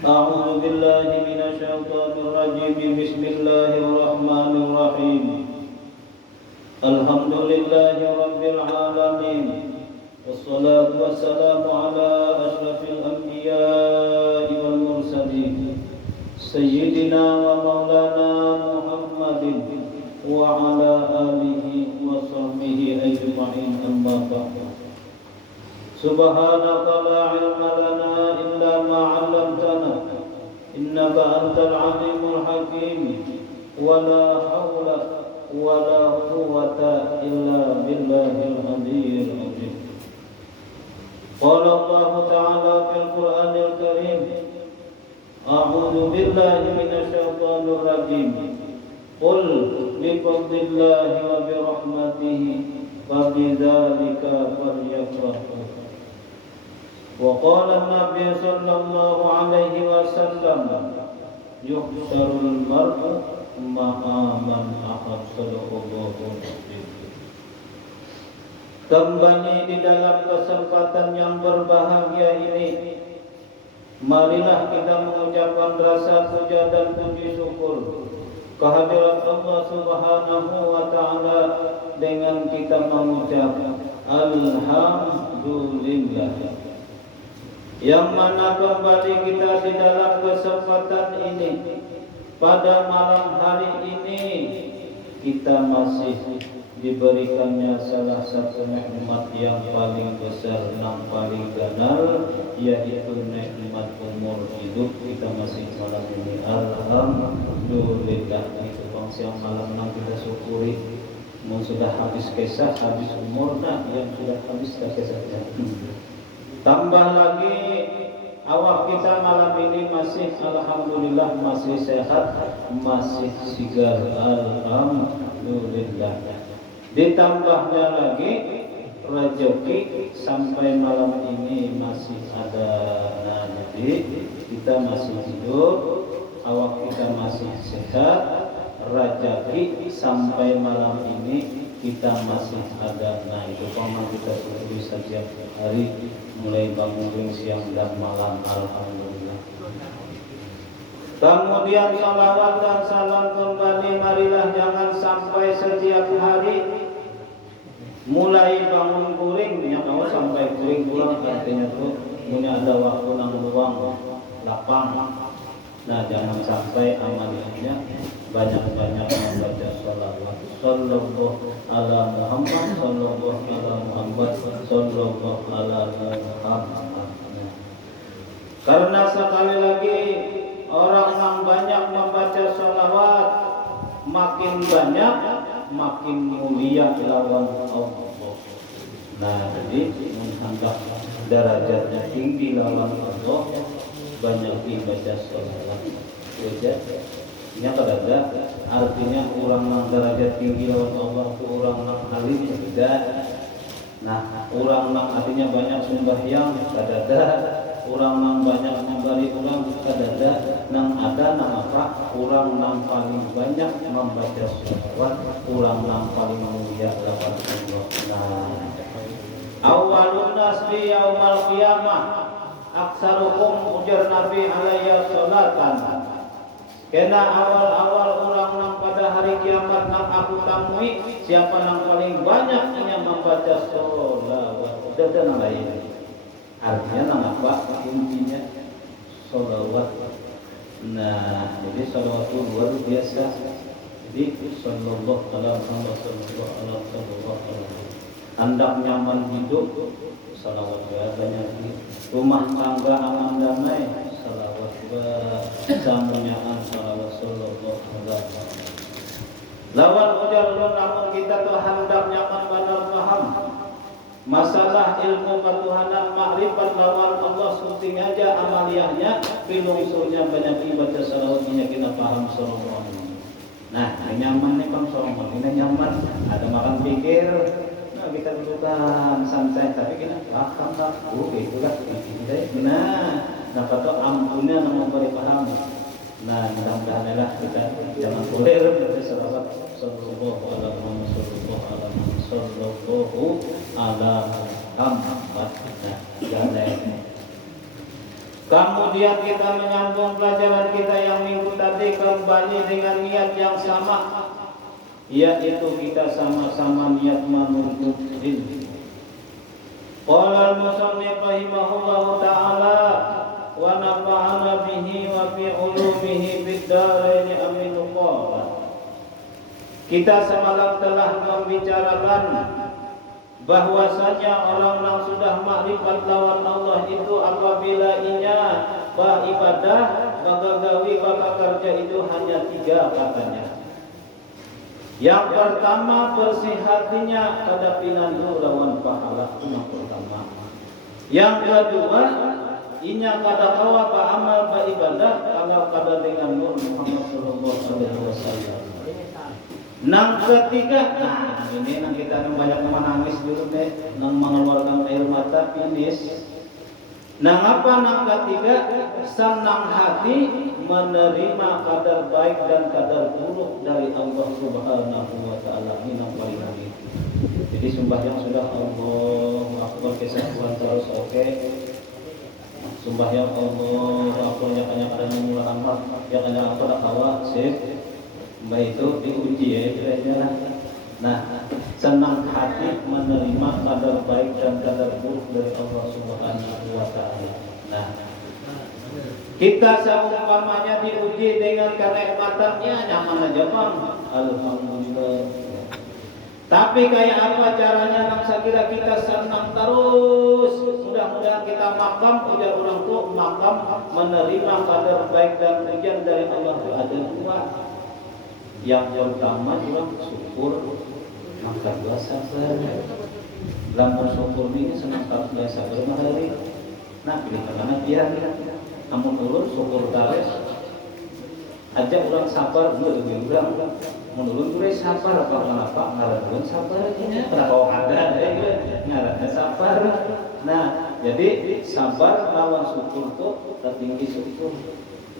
أعوذ بالله من الشيطان الرجيم. بسم الله الرحمن الرحيم. الحمد لله رب العالمين، والصلاة والسلام على أشرف الأنبياء والمرسلين سيدنا ومولانا محمد وعلى آله وصحبه أجمعين. أما بعد، سبحانك لا علم لنا إلا ما علمتنا إنك أنت العليم الحكيم. ولا حول ولا قوة إلا بالله العلي العظيم. قال الله تعالى في القرآن الكريم: أعوذ بالله من الشيطان الرجيم. قل بفضل الله وبرحمته فبذلك فليفرحوا. وقال النبي صلى الله عليه وسلم: يحشر المرء مع من أحب. Kembali di dalam kesempatan yang berbahagia ini, marilah kita mengucapkan rasa puja dan puji syukur kehadirat Allah Subhanahu wa Ta'ala dengan kita mengucap Alhamdulillah, yang mana kembali kita di dalam kesempatan ini, pada malam hari ini kita masih diberikannya salah satu nikmat yang paling besar, yang paling ganar, yaitu nikmat umur hidup. Kita masih malam ini Alhamdulillah. Itu siang malam yang kita syukuri. Mau sudah habis kisah, habis umur, nah yang sudah habis kisahnya. Tambah lagi awak kita malam ini masih alhamdulillah masih sehat, masih sigar, alhamdulillah. Ditambahnya lagi rezeki sampai malam ini masih ada. Nah, jadi kita masih hidup, awak kita masih sehat, rezeki sampai malam ini kita masih ada. Nah, itu memang kita syukuri setiap hari, mulai bangun siang dan malam, alhamdulillah. Kemudian salawat dan salam kembali, marilah jangan sampai setiap hari mulai bangun kuring, yang awal sampai kuring pulang, artinya tuh punya ada waktu nang luang, lapang. Nah, jangan sampai amalnya banyak-banyak membaca salawat. Sallallahu ala Muhammad, sallallahu ala Muhammad, sallallahu ala Muhammad. Karena sekali lagi orang yang banyak membaca salawat, makin banyak makin mulia lawan Allah. Nah, jadi menghendak derajatnya tinggi lawan Allah, banyak dibaca salawat. Ini ada artinya orang yang derajat tinggi lawan Allah itu orang yang alim tidak. Nah, orang yang artinya banyak sembahyang kadada, orang yang banyak memberi orang kadada, nang ada nang apa? Orang yang paling banyak membaca salawat, orang yang paling mulia lawan Allah. Nah, awalun nasbi yaumal qiyamah aksarukum, ujar Nabi alaihi salatan. Karena awal-awal orang yang pada hari kiamat yang aku temui, siapa yang paling banyak yang membaca sholawat. Dan lain. Artinya apa? Intinya sholawat. Nah, jadi sholawat itu luar biasa. Jadi sallallahu alaihi wasallam, hendak nyaman hidup, sholawat banyak. Rumah tangga aman damai, salawat samunyaan salawat sallallahu alaihi wasallam. Lawan ujar ulun, namun kita tuh hendak nyaman benar paham masalah ilmu ketuhanan makrifat lawan Allah, sunting aja amaliyahnya, pilungsurnya banyak baca salawatnya kita paham sallallahu alaihi wasallam. Nah, nyaman nih kan sallallahu ini nyaman, ada makan pikir. Nah, kita dudukan santai, tapi kita paham lah, itulah nah kata ampunnya nama memberi paham. Nah, mudah-mudahan kita jangan boleh baca salawat sallallahu alaihi wasallam, sallallahu ala Muhammad. Nah, jangan Kemudian kita menyambung pelajaran kita yang minggu tadi kembali dengan niat yang sama, yaitu kita sama-sama niat menuntut ilmu. Qala al-musannif rahimahullahu ta'ala wa nafa'ana bihi wa fi ulumihi fid dharain amin. Kita semalam telah membicarakan bahwasanya orang-orang sudah makrifat lawan Allah itu apabila inya beribadah bagagawi kerja itu hanya 3 katanya. Yang pertama bersih hatinya kada pinandu lawan pahala yang pertama. Yang kedua inya kada kawa amal beribadah kalau kada dengan Nur Muhammad sallallahu alaihi wasallam. Nang ketiga, ini nang kita banyak menangis dulu deh, nang mengeluarkan air mata finish. Nang apa nang ketiga, senang hati menerima kadar baik dan kadar buruk dari Allah Subhanahu wa taala. Ini nang paling lagi. Jadi sembahyang sudah Allah Akbar kesatuan terus oke. Sembahyang Allah Akbar yang ada mula amal, yang ada apa dah hawa sip. Mbak itu diuji ya kira-kira. Nah, senang hati menerima kadar baik dan kadar buruk dari Allah Subhanahu wa taala. Nah, kita seumpamanya diuji dengan kenikmatannya nyaman aja Bang. Alhamdulillah. Tapi kayak apa caranya nang sakira kita senang terus. Mudah-mudahan kita makam ujar orang tua makam menerima kadar baik dan pujian dari Allah itu ada 2. Yang pertama juga syukur, maka dua sabar. Lamun syukur ini senang tak biasa bermahari. Nah, pilih kemana dia? Kamu ulur syukur tares. Aja orang sabar, enggak lebih orang. Menurun tulis sabar apa ngaran sabar aja. Kenapa ada ngaran sabar. Nah, jadi sabar lawan syukur tuh tertinggi syukur.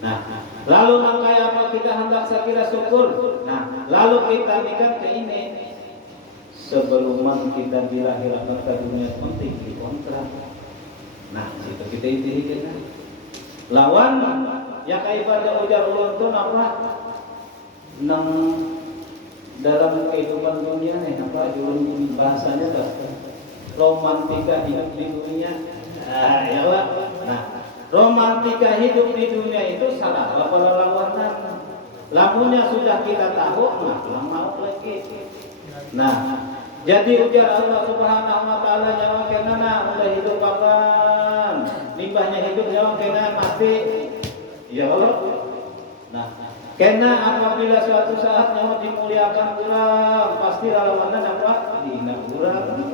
Nah, lalu langkah apa kita hendak sekira syukur. Nah, lalu kita mikir ke ini sebelum kita dilahirkan ke dunia penting di kontrak. Nah, situ kita intikan. Lawan ya kayak pada ujar ulun tuh apa? Nang dalam kehidupan dunia nih apa ulun bahasanya dah romantika hidup di dunia. Ya lah. Nah, romantika hidup di dunia itu salah apa lawanan. Lamunnya sudah kita tahu, nah mau lagi. Nah, jadi ujar Allah Subhanahu wa taala nyawa kenana udah hidup kapan? Limbahnya hidup nyawa kena mati. Ya Allah. Nah, kena apabila suatu saat nyawa dimuliakan urang, pasti lawanan apa? Dina urang.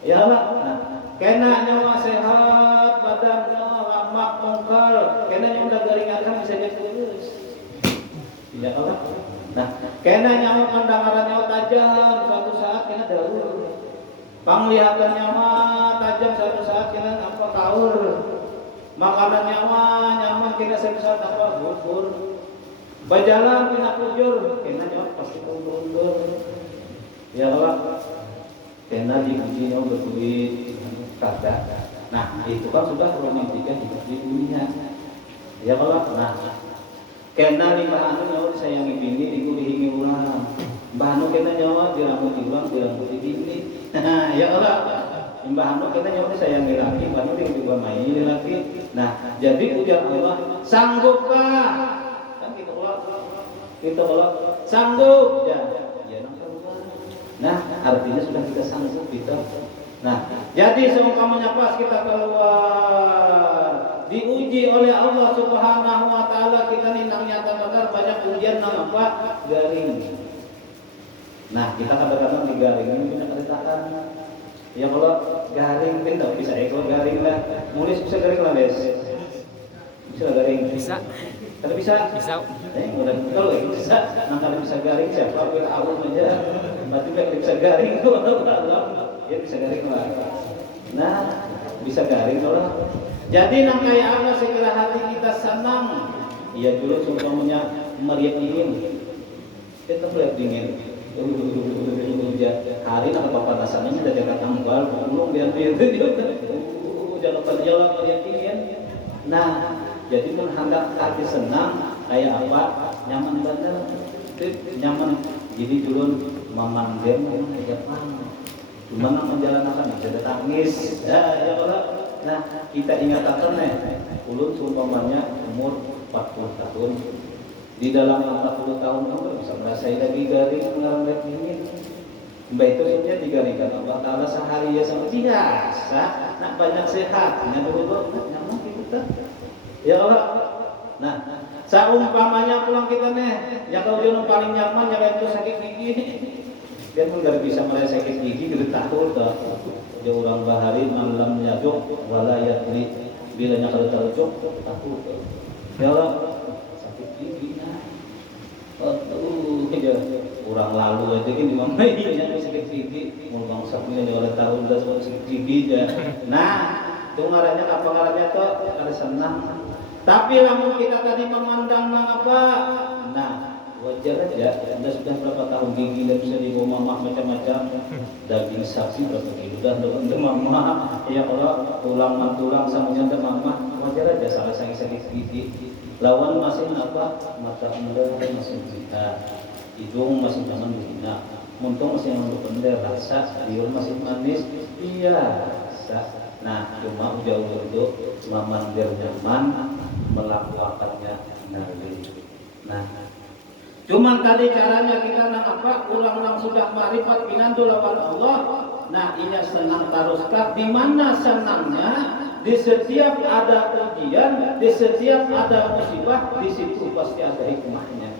Ya Allah. Nah, kena nyawa sehat, badan mak mongkal, kena yang udah garingakan bisa jadi terus. Tidak Allah. Nah, kena nyawa pandangan nyawa tajam, suatu saat kena daur. Penglihatan nyawa tajam, suatu saat kena apa kaur. Makanan nyawa nyaman kena suatu saat apa gugur. Berjalan kena pujur, kena nyawa pasti undur-undur. Ya Allah. Kena diuji nyawa berduit kata. Nah, itu kan sudah romantika hidup di dunia. Ya kalau nah, kena limbah anu nyawa disayangi bini, dikulihingi ulang. Mbah anu kena nyawa diramuti ulang, diramuti bini. Ya Allah, limbah anu kena nyawa disayangi laki, mbah anu juga main laki. Nah, jadi ujar Allah, sanggupkah? Kan kita Allah, sanggup ya. Ya, nah, artinya sudah kita sanggup kita. Nah, jadi seumpamanya pas kita keluar diuji oleh Allah Subhanahu wa taala, kita nih nang nyata benar banyak ujian nang apa? Garing. Nah, kita kadang-kadang di garing ini punya keretakan. Ya kalau garing pindah bisa ekor garing lah. Mulis bisa garing lah, Des. Bisa garing. Bisa. Kalau bisa? Bisa. Mudah kalau bisa, nang kalau bisa garing siapa kita awal aja. Berarti bisa garing tuh Allah. Ya bisa garing lah. Nah, bisa garing lah. Jadi nang kayak apa segala hati kita senang. Iya dulu contohnya meriak dingin. Kita meriak dingin. Hari nak apa rasanya ada jaga tambal, ulung dia. Jalan meriak dingin. Nah, jadi mun hendak hati senang kayak apa? Nyaman bener. Nyaman. Jadi dulu memandang kayak apa? Cuman menjalankan bisa tangis. Ya kalau nah kita ingat akan ulun seumpamanya umur 40 tahun. Di dalam 40 tahun itu bisa merasai lagi garing mengarang ini. Mbak itu sebenarnya digaringkan Allah Ta'ala sehari ya sama biasa. Nah banyak sehatnya dulu nyaman kita. Ya Allah. Nah, seumpamanya pulang kita ya kalau dia paling nyaman ya itu sakit gigi. Dia pun gak bisa merasa sakit gigi dari tahun dah. Dia orang bahari malam nyajok walayat bila nyakal terjok takut. Ya Allah sakit gigi nah. Orang lalu aja kan dimana yang sakit gigi mau bangsa punya oleh tahun dah sakit gigi aja. Nah, itu ngarannya apa ngarannya tuh ada senang. Tapi lamun kita tadi memandang apa? Nah, wajar aja. Anda sudah berapa tahun gigi dan bisa dibawa mama macam-macam. Daging sapi berapa kilo dan untuk mama. Ya Allah, tulang semuanya untuk mama. Wajar aja salah sakit gigi. Lawan masih apa? Mata anda masih berita, hidung masih jangan berita, muntung masih yang pendek, rasa liur masih manis. Iya, nah cuma jauh itu cuma mandir nyaman melakukannya nanti. Nah, cuman tadi caranya kita apa? Ulang-ulang sudah marifat pinandu lawan Allah. Nah, ini senang taruskah? Di mana senangnya? Di setiap ada ujian, di setiap ada musibah, di situ pasti ada hikmahnya.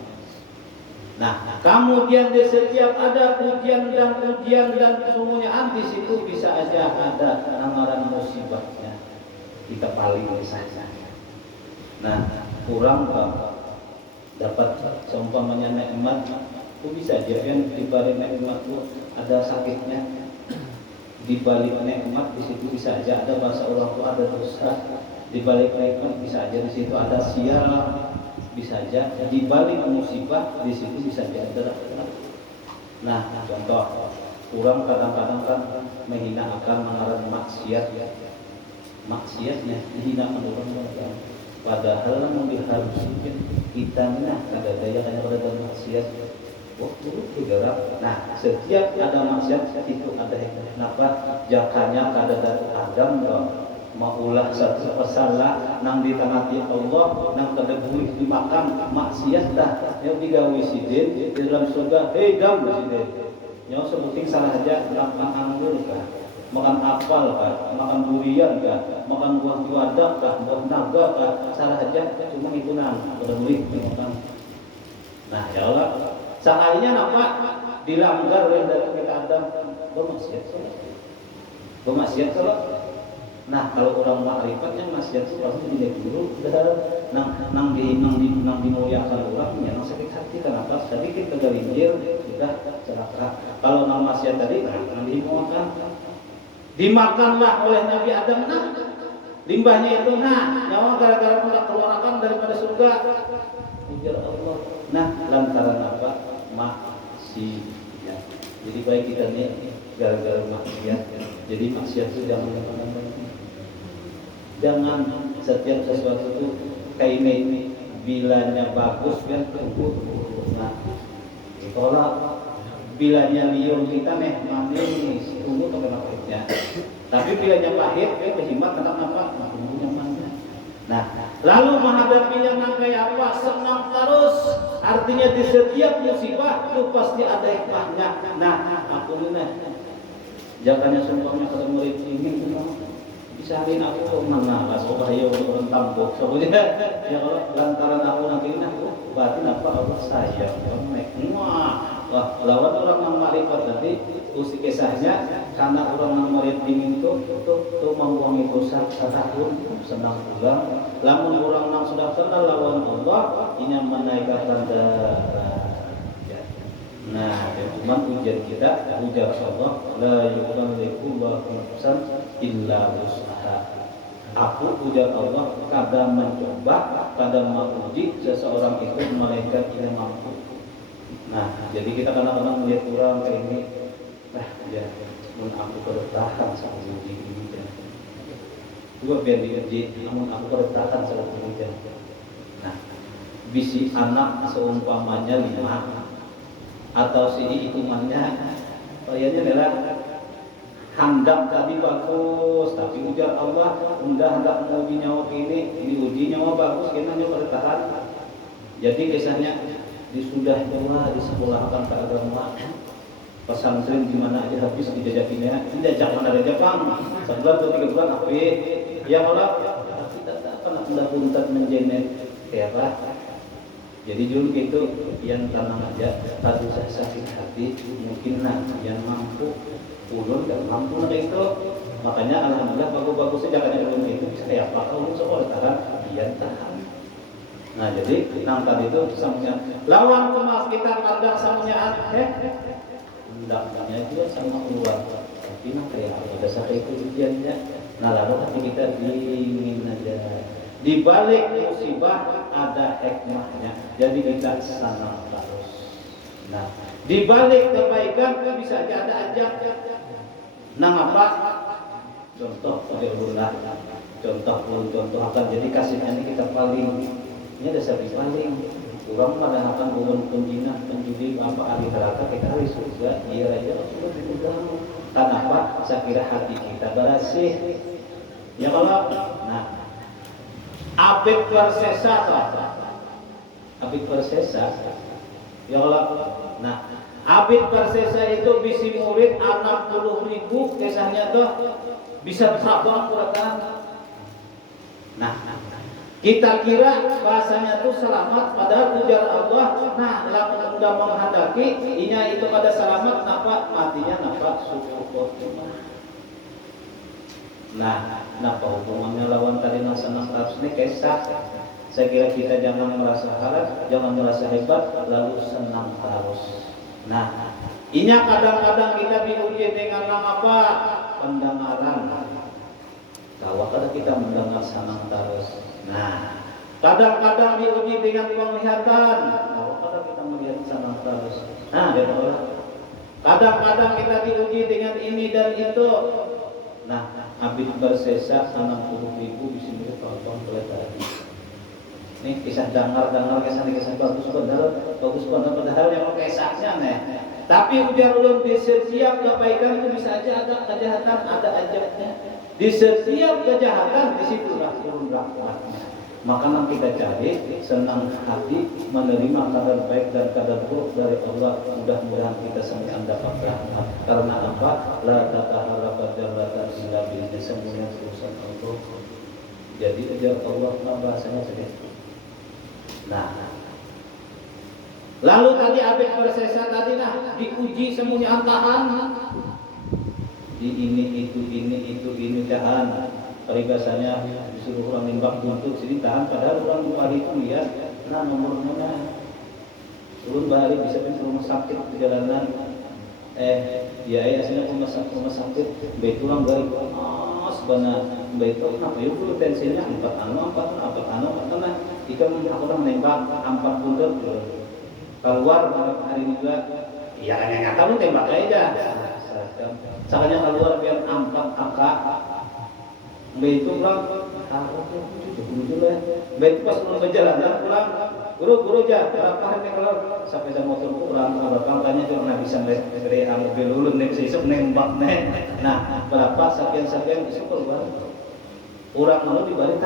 Nah, kemudian di setiap ada ujian dan kemuliaan, di situ bisa aja ada amaran musibahnya. Kita paling saja. Nah, kurang dapat seumpamanya nikmat, itu bisa aja kan di balik nikmat itu ada sakitnya. Di balik nikmat di situ bisa aja ada bahasa orang tua ada dosa. Di balik nikmat bisa aja di situ ada sial, bisa aja di balik musibah di situ bisa aja ada rahmat. Nah, contoh kurang kadang-kadang kan menghina akan mengarang maksiat ya. Maksiatnya dihinakan orang. Padahal yang diharuskan kita ada daya hanya pada maksiat. Waktu bergerak. Nah, setiap ada maksiat itu ada kenapa? Jakanya kada Adam dong. Maulah satu salah nang ditangati Allah nang kada boleh dimakan maksiat dah. Yang digawe sidin di dalam surga gam sidin. Yang sebuting salah aja makan anggur kah? Makan apel kah? Makan durian kah? Makan buah wadah kah? Buah naga kah? Salah aja cuma itu nang kada boleh dimakan. Nah, ya Allah sekalinya apa dilanggar oleh kita Adam bermaksiat kalau nah kalau orang makrifatnya maksiat itu pasti tidak dulu nang dimuliakan orang yang sakit hati kenapa sedikit kegelincir sudah celaka. Kalau nang maksiat tadi nang dimuliakan dimakanlah oleh Nabi Adam limbahnya itu nyawa gara-gara keluarkan daripada surga ujar Allah. Nah, lantaran apa? Maksiat. Jadi baik kita nih gara-gara maksiat. Jadi maksiat itu jangan setiap sesuatu itu kayak ini bilanya bagus kan tunggu. Nah, kalau bilanya liur kita manis tunggu kenapa? Tapi bilanya pahit kehimat kenapa? Nyamannya. Nah, lalu menghadapi yang kayak apa? Senang terus. Artinya di setiap musibah itu pasti ada hikmahnya. Nah, aku ini jangannya sumpahnya kalau murid ini bisarin aku mana supaya orang tambok. Soalnya ya kalau lantaran aku nanti aku batin apa Allah sayang. Wah, lawan orang yang marifat tadi usi kisahnya karena orang yang murid dingin itu membuangi dosa setahun senang pulang. Lamun orang yang sudah kenal lawan Allah ini menaikkan darah. Nah, cuma ujian kita ujar Allah la yukallifu nafsan illa wus'aha. Aku ujar Allah kadang mencoba, kadang menguji seseorang itu melainkan ia mampu. Nah, jadi kita kadang-kadang melihat orang kayak ini, ya, mun aku bertahan sama uji ini. Juga biar diuji, namun aku bertahan seperti itu. Nah, bisi anak seumpamanya 5 atau si hitungannya, kayaknya adalah handap tadi bagus, tapi ujar Allah, hendak mau uji nyawa ini, diuji nyawa bagus, kita hanya bertahan. Jadi kisahnya disudah tua disekolahkan ke agama. Pesantren di mana aja habis dijajakinya, dijajak mana aja Kang, sebulan atau 3 bulan apa? Ya Allah, kita tak pernah puntat menjenet kayak apa. Jadi dulu gitu, yang tenang aja, tadi saya sakit hati, mungkin yang mampu, ulun dan mampu itu. Makanya alhamdulillah bagus-bagusnya jangan ulun itu bisa kayak apa ulun sekolah tahan, dia tahan. Nah jadi nang tadi itu samanya lawan kemas kita kadang samanya hendaknya juga sama keluar, tapi kayak ada sampai itu ujiannya. Nah lalu hati kita dingin aja. Di balik musibah ada hikmahnya, jadi kita senang terus. Nah, di balik kebaikan bisa aja ada ajak. Nah apa? Contoh akan jadi kasihnya ini kita paling. Ini ada sapi paling. Orang pada akan bangun penjudi apa ahli neraka kita ahli surga. Iya aja sudah dipegang. Kenapa? Saya kira hati kita bersih. Ya kalau, nah, abid bersesa, abid bersesa. Ya Allah. Nah, abid bersesa itu bisi murid 60.000 kisahnya tuh bisa berapa kurang. Nah, kita kira bahasanya tuh selamat, padahal ujar Allah. Nah, lamun udah menghadapi, inya itu pada selamat, napa matinya napa syukur. Nah, napa hubungannya lawan tadi senang harus ini kisah. Saya kira kita jangan merasa harap, jangan merasa hebat, lalu senang terus. Nah, inya kadang-kadang kita diuji dengan apa? Pendengaran. Kalau kita mendengar senang terus. Nah, kadang-kadang diuji dengan penglihatan. Kalau kita melihat senang terus. Nah, kadang-kadang kita diuji dengan ini dan itu. Nah, abid bersesa 60.000 di sini tonton kelihatan. Ini kisah dengar kisah bagus padahal yang kisahnya nih. Tapi ujar ulun di setiap kebaikan itu bisa aja ada kejahatan, ada ajaknya. Di setiap kejahatan disitulah turun rahmatnya. Maka kita cari senang hati menerima kadar baik dan kadar buruk dari Allah. Mudah-mudahan kita semua dapat rahmat. Karena apa? La tataharraka jallatan illa bihi, semuanya urusan Allah. Jadi ajar Allah bahasanya seperti. Nah, lalu tadi abid bersesa tadi diuji semuanya tahan. Di ini itu tahan. Peribahasanya disuruh orang nimbang buntut sini tahan, padahal orang hari itu lihat nomornya. Turun bahari bisa ke rumah sakit perjalanan. Ya aslinya rumah sakit. Betul orang dari sebenarnya betul kenapa ya dulu tensinya 4 anu. Itu aku orang menembak 4 buntut keluar hari ini juga. Ya nggak tahu tembak aja. Sakanya keluar biar 4 angka. Begitu pulang, begitu pas mau perjalanan pulang, guru aja, berapa hari kalau sampai sama motor pulang, berapa tanya jangan bisa dari mobil ulun nih, sisuk nembak nih. Nah, berapa sekian itu keluar. Orang mau diberi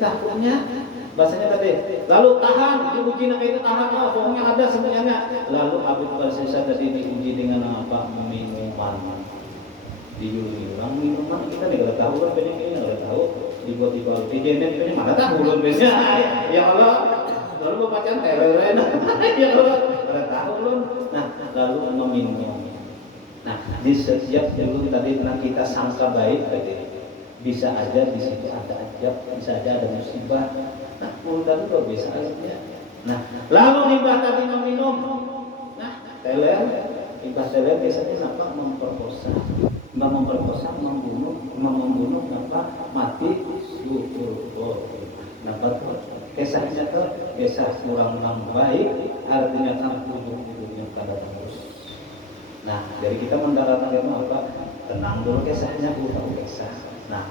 takutnya, bahasanya tadi. Lalu tahan, diuji nak itu tahan, bohongnya ada semuanya. Lalu abid bersesa tadi diuji dengan apa? Minuman. Diulang minuman kita nggak tahu kan penyakitnya nggak tahu dibuat jenet penyakit mana tahu belum biasanya ya Allah lalu bacaan tereren ya Allah nggak tahu belum. Nah lalu meminum. Nah di setiap dulu tadi kita sangka baik bisa aja di situ ada ajab, bisa aja ada musibah. Nah mudah luar biasa aja. Nah lalu limbah tadi meminum. Nah limbah teler biasanya apa memperkosa, membunuh apa mati syukur. Dapat kisahnya tuh kisah orang baik artinya kan hidupnya kada terus. Nah dari kita mendaratkan ilmu apa tenang dulu kisahnya tahu kisah. Nah,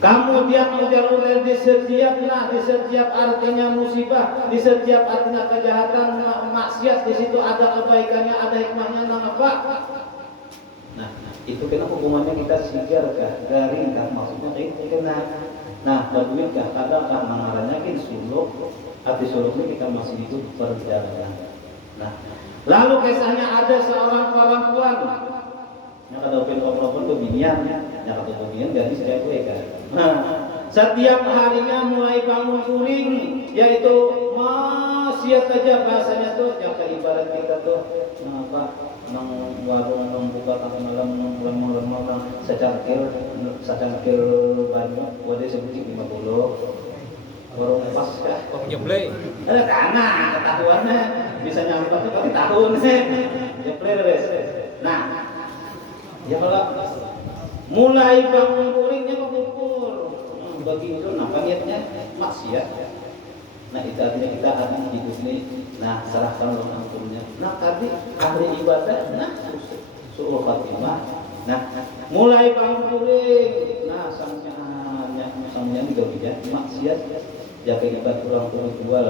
kemudian ujar-ujar di setiap artinya musibah, di setiap artinya kejahatan, maksiat, di situ ada kebaikannya, ada hikmahnya, apa? Nah, itu kena hubungannya kita sigar kah, garing kah, maksudnya itu kena. Nah, berduit kah, kadang kah, mengarahnya kan suluk, hati suluknya kita masih hidup perjalanan. Nah, lalu kisahnya ada seorang perempuan yang ada open kebinian, yang kata kebinian gadis kayak gue kan. Nah, setiap harinya mulai bangun kuring, yaitu maksiat saja bahasanya tuh, yang ibarat kita tuh, apa, nang warung nang buka tengah malam nang secangkir banyak, wadah sebutik 50, warung pas kah? Kok nyeblay? Ada tanah, ketahuannya bisa nyampe tuh pakai tahun sih, jeplay res. Nah, ya kalau mulai bangun kuringnya mengukur, bagi itu nampaknya maksiat. Nah itu artinya kita akan hidup ini. Nah serahkan Allah ampunnya. Nah tadi ahli ibadah, nah suruh Fatimah. Nah mulai bangun kuring, nah sangnya juga maksiat. Jaga ibadah orang tua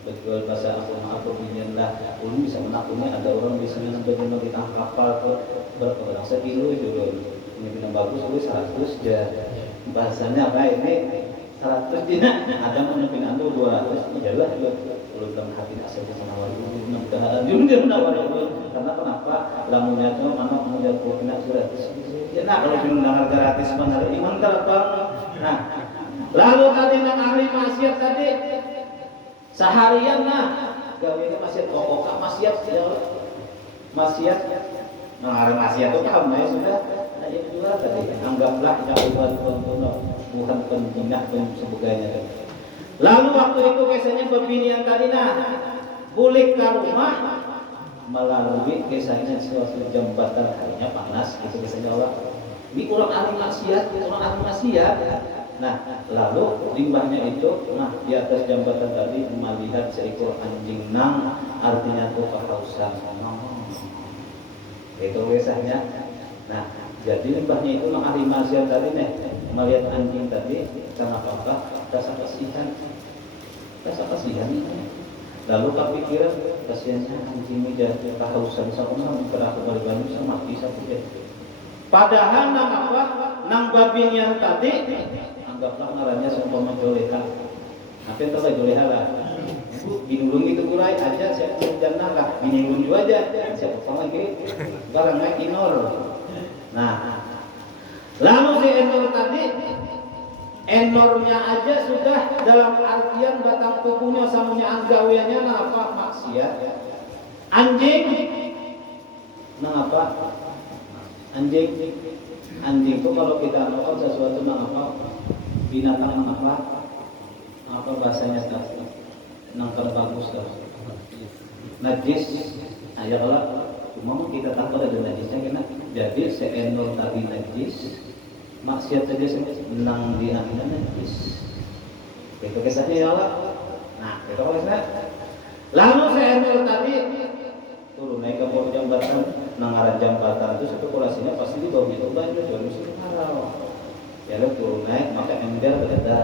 betul bahasa aku ingin lah, ulun bisa menakutnya ada orang bisa menang ditangkap kapal ke berapa orang sekilo dulu ini bina bagus itu 100 ya bahasanya apa ini 100 tidak ada menepin anu 200 iyalah ulun dalam hati asal menawari mudah-mudahan dia menawari karena kenapa lamunnya itu anak muda kena gratis ya nah kalau mendengar gratis benar iman terbang. Nah lalu tadi nang ahli maksiat tadi seharian nah gawe maksiat pokoknya maksiat nah ada maksiat itu kamu ya sudah nah yang kedua tadi anggaplah yang bukan penjinak dan sebagainya. Lalu waktu itu kisahnya pembinian tadi nah bulik ke rumah melalui kisahnya suatu jembatan harinya panas itu kisahnya Allah ini orang ahli maksiat. Nah, lalu limbahnya itu, nah di atas jembatan tadi melihat seekor anjing nang, artinya tuh kehausan. Itu kisahnya. Nah, jadi limbahnya itu nang ahli maksiat tadi nih, melihat anjing tadi, karena apa? Rasa kasihan. Lalu kepikiran, kasihannya anjing ini jadi kehausan, sama berapa kali banyak sama mati satu dia. Padahal nang apa? Nang babin yang tadi anggaplah ngarannya seumpama joleha. Apa yang tahu joleha lah? Binulung itu kurai aja saya jannah lah. Binulung juga aja. Saya umpama gitu. Barangnya inor. Nah, lalu si enor tadi, enornya aja sudah dalam artian batang tubuhnya samunya anggawiannya nah apa maksiat. Anjing, nah apa? Anjing itu kalau kita tahu sesuatu nang apa binatang nang apa bahasanya tadi nang bagus tadi najis ayalah cuma kita tahu ada najisnya kena jadi seenor tadi najis maksiat saja nang dinamina najis itu kisahnya ya Allah. Nah itu kisah lalu seenor tadi turun naik ke bawah jembatan nangaran jembatan itu spekulasinya pasti di bawah itu banyak jual musim haram ya lo turun naik maka ember berada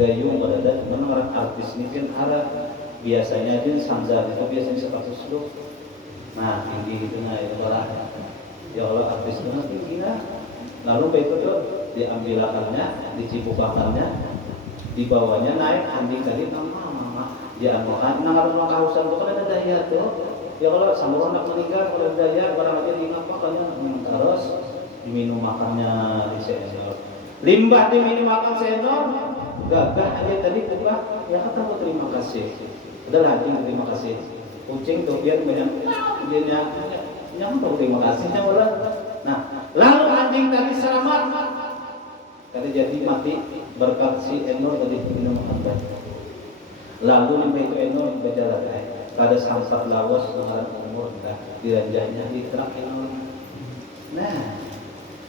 gayung berada menangaran artis ini kan haram biasanya aja sanzar itu biasanya 100 loh nah tinggi itu nah itu malah ya Allah artis itu tinggi nah lalu itu tuh diambil akarnya dicipukakannya di bawahnya naik anjing tadi nama ya nangaran makausan itu kan ada daya tuh ya kalau sama anak meninggal kalau daya barang aja diingat makanya terus diminum makannya di sendok limbah diminum makan sendok gagah aja tadi buka ya kata aku terima kasih udah anjing terima kasih kucing tuh dia banyak dia yang tahu terima kasihnya orang. Nah lalu anjing tadi selamat tadi jadi mati berkat si Enor tadi minum makan lalu limbah itu Enor berjalan ada samsat lawas dengan umur diranjanya di terak yang nah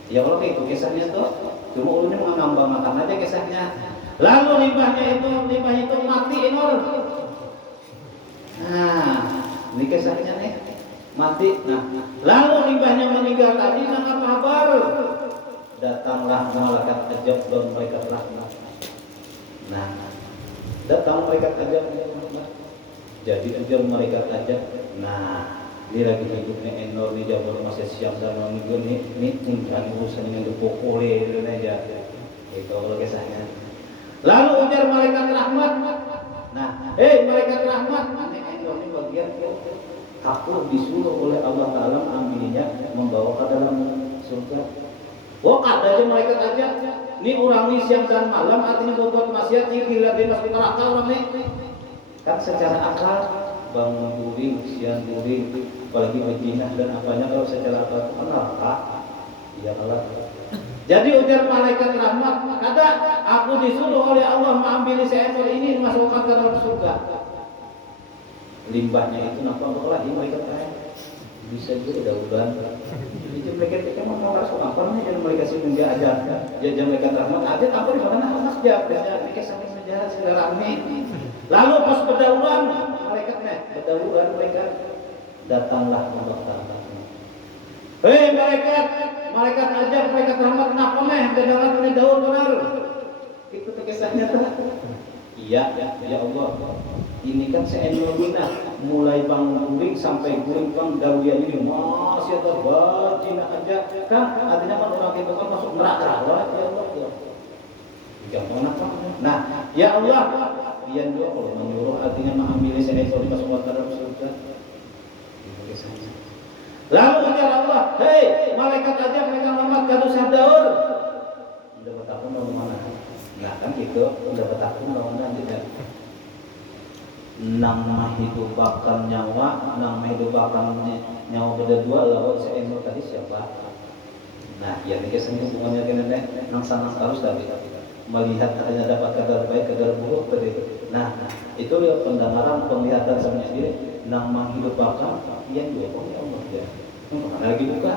ya kalau itu kisahnya tuh cuma ulunnya mengambang makan aja kisahnya lalu limbah itu mati enor nah ini kisahnya nih mati nah lalu limbahnya meninggal tadi nah kabar datanglah malaikat ajab dan malaikat rahmat. Nah, datang malaikat ajab, jadi ujar malaikat ajab. Nah, dia lagi hidupnya enor di Jawa masih siap dan minggu nih tinggal urusan yang dipukuli itu aja. Itu kalau kisahnya. Lalu ujar malaikat rahmat. Nah, malaikat rahmat, ini enor ini bagian aku disuruh oleh Allah Ta'ala ambilnya membawa ke dalam surga. Kata aja malaikat aja. Ini orang ini siang dan malam artinya berbuat maksiat, ini bila dia masuk neraka orang ini. Kan secara akal bangun during, siang during, apalagi berzina dan apanya kalau secara akal itu neraka. Iya kalau. Jadi ujar malaikat rahmat, kata aku disuruh oleh Allah mengambil seekor ini dimasukkan ke dalam surga. Limbahnya itu nampak lagi malaikat rahmat. Bisa juga daudan. Itu mereka memang mau rasul apa nih yang mereka sih menjadi ajar. Ya mereka rahmat ada apa di mana anak dia mereka sampai menjahat segala rame. Lalu pas berdaulan malaikatnya berdaulan mereka datanglah Allah. Malaikat ajar, malaikat rahmat kenapa meh berjalan punya daun benar. Itu kisahnya tuh. Iya ya Allah. Ini kan seenor minah mulai bangun guring sampai guring bang dawian ini masih ada bajina aja kan artinya kan orang itu kan masuk neraka lah ya Allah ya. Jangan apa? Nah ya Allah dia juga kalau menyuruh artinya mengambil seenor masuk ke dalam surga. Itu kisahnya. Lalu ujar Allah, malaikat aja mereka rahmat kadu sadaur. Udah bertakun mau mana? Nah kan gitu udah bertakun mau mana tidak. Nang menghidupakan nyawa, nang menghidupakan nyawa berdua lawan seenor tadi siapa? Nah, ya ini kesannya hubungannya dengan nang sanang harus tadi melihat hanya dapat kadar baik kadar buruk tadi. Nah, itu ya pendengaran penglihatan sama sendiri. Nang menghidupakan yang dua Allah ya. Lagi buka.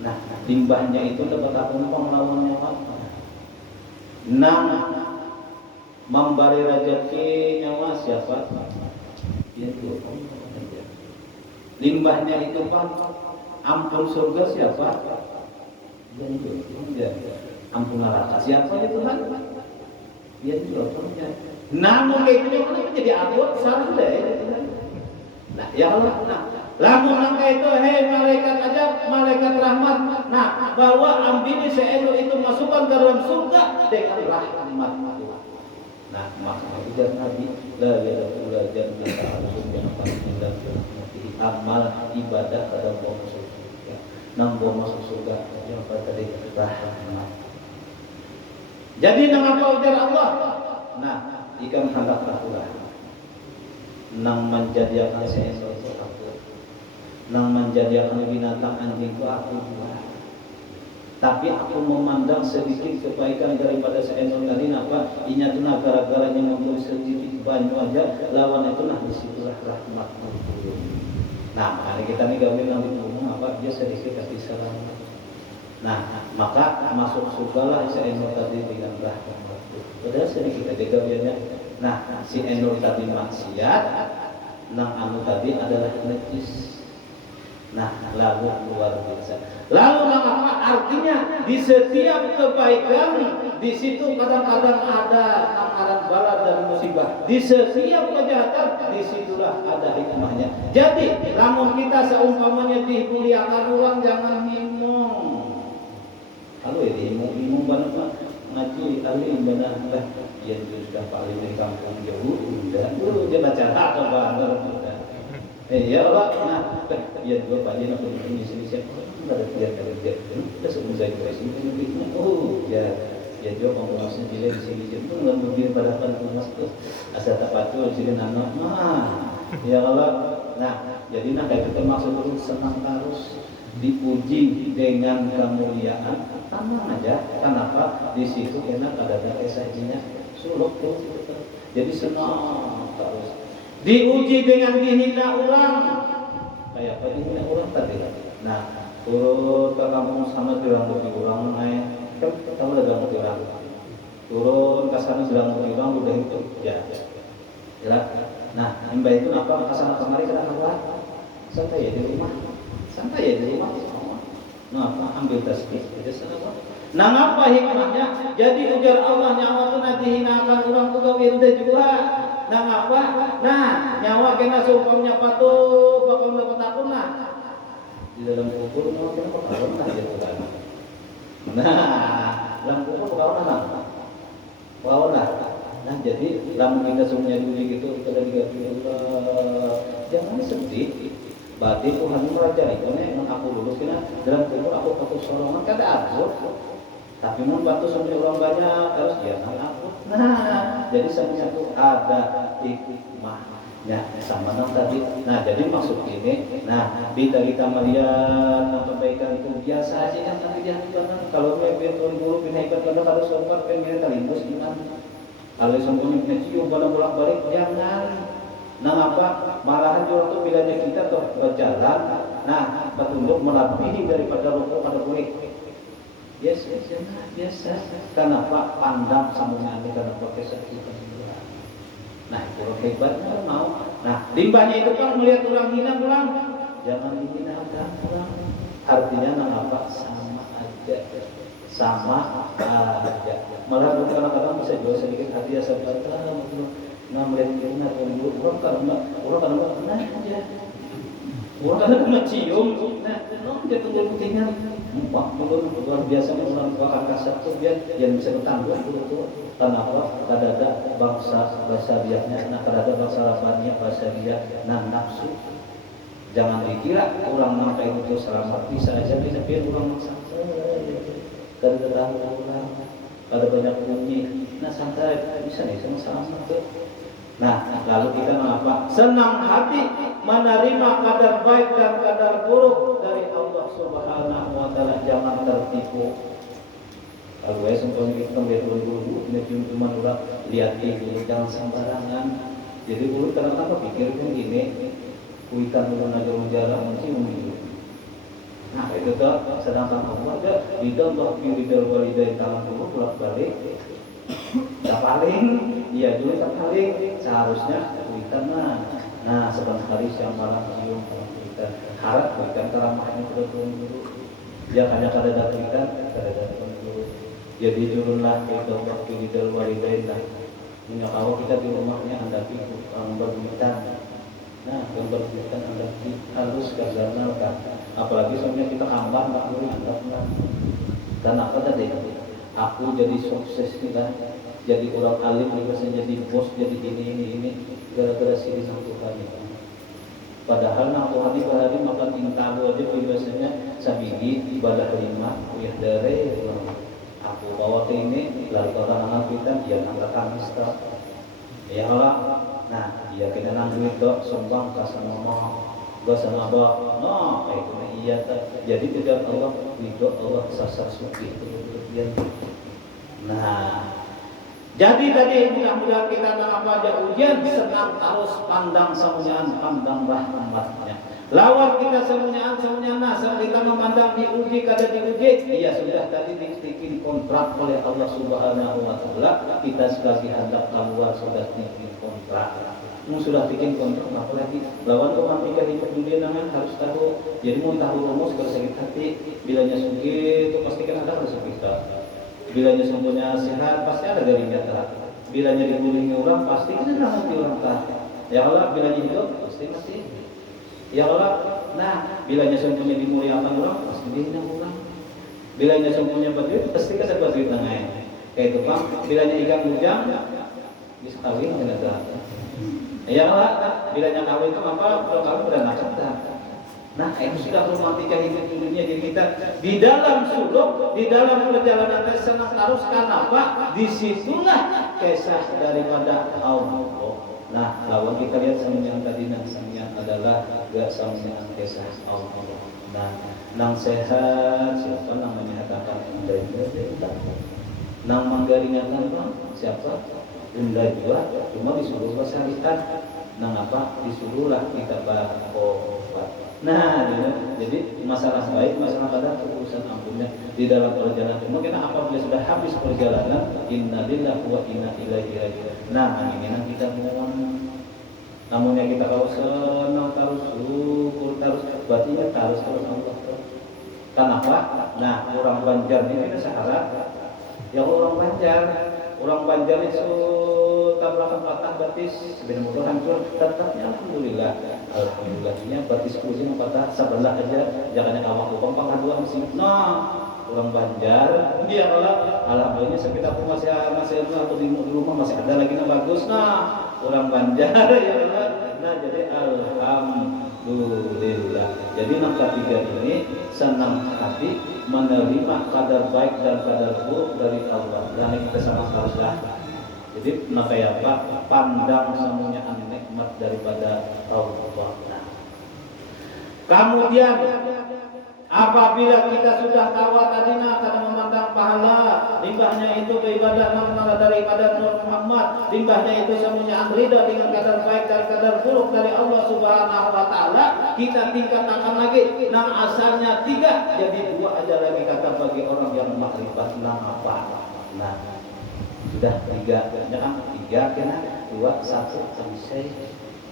Nah, limbahnya itu dapat apa lawan nyawa? Nang memberi rezeki nyawa siapa? Dia itu. Limbahnya itu Pak, ampun surga siapa? Dia itu. Ampun neraka siapa ya Tuhan? Dia itu. Namun kayak itu menjadi abot salah deh. Nah, ya Allah. Nah, lamun angka itu, malaikat aja, malaikat rahmat. Nah, bahwa ambil seelu itu masukkan ke dalam surga dengan rahmat. Nah, maka ujar Nabi la yadkhulul jannata al-sumyan dan amal ibadah pada mau masuk surga. Nang mau masuk surga yang tadi rahmat. Jadi nama apa ujar Allah? Nah, ikan hendak akulah. Nang menjadikan sesuatu itu aku. Nang menjadikan binatang anjing itu aku juga. Tapi aku memandang sedikit kebaikan daripada seenor tadi apa? Inya tuh gara-garanya memberi sedikit banyak aja lawan itu nah disitulah rahmat. Nah, hari kita nih gawe nanti ngomong apa dia sedikit tapi selamat. Nah, maka masuk surga lah seenor tadi dengan rahmat. Udah sedikit aja gaweannya. Nah, si enor tadi maksiat, nang anu tadi adalah najis. Nah, lalu luar biasa. Lalu apa artinya? Di setiap kebaikan di situ kadang-kadang ada amaran bala dan musibah. Di setiap kejahatan disitulah ada hikmahnya. Jadi, namun kita seumpamanya dimuliakan orang jangan ngimong. Kalau ya ngimong banget ngaji alim benar lah. Ya sudah paling di kampung jauh udah. Dia baca apa banget. Ya Allah, nah, ya dua Pak Jena pun ini sini siapa? Ada kerja. Udah sebelum saya ke sini, oh ya juga pengurusnya di sini itu nggak mungkin pada mas tuh asal tapatul sini anak ya Allah. Nah, jadi kayak kita maksud dulu senang harus dipuji dengan kemuliaan, tenang aja. Kenapa? Di situ enak ada kisahnya suluk tuh. Jadi senang terus. Diuji dengan dihina orang. Kayak apa dihina orang tadi? Nah, turun ke kampung sana bilang lebih orang naik. Kan kamu udah bilang lebih orang. Turun ke sana bilang lebih orang udah itu. Ya. Nah, mbak itu apa? Ke sana kemari kenapa? Santai ya di rumah. Santai ya di rumah. Ngapa ambil tasbih aja salah. Nah apa hikmahnya? Jadi ujar Allah nyawa itu nanti hinakan orang tu kawin juga. Nah apa? Nah nyawa kena seumpamnya patuh, bakal dapat aku nah. Di dalam kubur nyawa kena bakal nah gitu kan. Nah dalam kubur bakal nah. Wow lah. Nah jadi lamun kita semuanya dulu gitu kita dari jangan sedih. Berarti Tuhan meraja itu nih aku lulus kena dalam kubur aku fokus sorongan kada atur. Tapi mun batu sampai orang banyak harus jangan aku. Nah, jadi semuanya itu ada hikmahnya sama nang tadi. Nah, jadi maksud ini, nah di dari kamalian kebaikan itu biasa aja kan tapi dia kalau dia turun pindah ikut kalau harus lompat pengen terlimbus gimana? Kalau semuanya punya cium bolak-balik jangan. Nah apa? Malahan juga tuh bilanya kita tuh berjalan, nah bertunduk melebihi daripada rukuk pada kulit. Biasa. Kenapa pandang semuanya ini kenapa kisah kita semua? Nah itu hebatnya mau. Nah limbahnya itu kan melihat orang hina pulang, jangan dihina orang. Artinya apa? Sama aja. Malah kadang-kadang bisa juga sedikit hati ya sahabat. Nah melihat hina orang karena aja. Orang kadang kena cium. Nah, dia tunggu putihnya. Mumpah mulut luar biasa orang bakal kasar tuh biar bisa bertanggung dulu. Kenapa? Kadada bangsa bahasa biaknya, nah kadada bangsa lapannya bahasa dia, nah nafsu. Jangan dikira orang mangkai itu selamat bisa aja biar orang maksa. Kadada orang, kada banyak bunyi. Nah santai bisa nih sama-sama tuh. Nah, lalu kita mengapa? Senang hati menerima kadar baik dan kadar buruk dari Allah Subhanahu wa taala, jangan tertipu. Kalau sempurna kita lihat dulu, ini cuma udah lihat ini, jangan sembarangan. Jadi dulu kenapa pikirkan gini, kuitan bukan aja menjara mencium ini. Nah itu tuh, sedangkan Allah ada tidak bahwa tidak walidai tangan dulu pulang balik. Ya paling, iya dulu tak paling seharusnya kuitan nah sekali siang malam cium kuitan harap kuitan keramahnya sudah turun dulu ya hanya kada kuitan kada dulu jadi turunlah itu waktu di dalam walidain lah punya kalau kita di rumahnya handapi gambar kuitan nah gambar kuitan handapi harus gagal apalagi soalnya kita hambar nggak boleh handap dan apa tadi aku jadi sukses kita jadi orang alim juga jadi bos jadi ini gara-gara sini sama Tuhan itu. Padahal nak Tuhan itu hari makan intalu aja biasanya sabigi ibadah 5 uyah dari aku bawa ke ini lalu orang kita dia angkat kamis tak ya Allah nah dia kita nang duit dok sombong kasih ngomong gak sama abah no itu iya tak jadi tidak Allah itu Allah sasar suci itu dia nah jadi tadi mudah-mudahan kita dalam aja ujian senang terus pandang semuanya pandang rahmatnya. Lawan kita semuanya nah kita memandang diuji kada diuji ya sudah tadi dibikin kontrak oleh Allah Subhanahu wa taala kita sebagai hendak keluar sudah bikin kontrak. Sudah bikin kontrak apalagi lawan orang pikir hidup dunia nangan harus tahu jadi mau tahu rumus kalau sakit hati bilanya sugih itu pasti kan ada rasa kita. Bilanya sumbernya sehat pasti ada dari nyata. Bilanya dibunuhi orang pasti kan ada mati orang tak. Ya Allah bilanya hidup pasti mati. Ya Allah, nah bilanya sumbernya dimuliakan orang pasti dihina orang. Bilanya sumbernya berduit pasti kan ada duit nangai. Kayak itu bang, bilanya ikan bujang bisa kawin dengan tak. Ya Allah, bilanya kawin itu apa? Kalau kawin beranak tak. Nah itu sudah romantika hidup dunia jadi kita di dalam suluk, di dalam perjalanan senang harus kenapa? Disitulah kisah daripada Allah. Nah kalau kita lihat semuanya tadi nasinya adalah gak semuanya kisah Allah. Nah nang sehat siapa namanya katakan Unda juga. Nang manggaringan bang siapa? Unda juga. Cuma disuruh syariat. Nang apa? Disuruhlah kita obat. Nah, jadi masalah baik, masalah kadang urusan ampunnya di dalam perjalanan. Mungkin apabila sudah habis perjalanan, innalillahi wa inna ilaihi raji'un. Nah, ini kita mohon. Namunnya kita kalau senang terus syukur terus, berarti ya terus Allah. Kenapa? Nah, orang Banjar ini syarat. Ya orang Banjar itu tabrakan patah batis sebenarnya motor hancur tetapnya alhamdulillahnya batis kucing patah sebelah aja jangan awak kupang pengaduan sih. Nah, orang Banjar dia kalau alhamdulillah sekitar aku masih atau di rumah masih ada lagi yang bagus. Nah, orang Banjar ya Allah. Nah, jadi alhamdulillah. Jadi yang ketiga ini senang hati menerima kadar baik dan kadar buruk dari Allah. Dan kita sama harus dah. Jadi kayak apa? Pandang semuanya nikmat daripada Allah. Nah, kemudian apabila kita sudah tawa tadina karena memandang pahala, limbahnya itu beribadah nama daripada Nabi Muhammad, limbahnya itu semuanya ridha dengan kadar baik dan kadar buruk dari Allah Subhanahu wa taala, kita tingkatkan lagi. Nah, asalnya 3 jadi 2 aja lagi kata bagi orang yang makrifat apa. Nah, sudah 3 kena 2 1 selesai.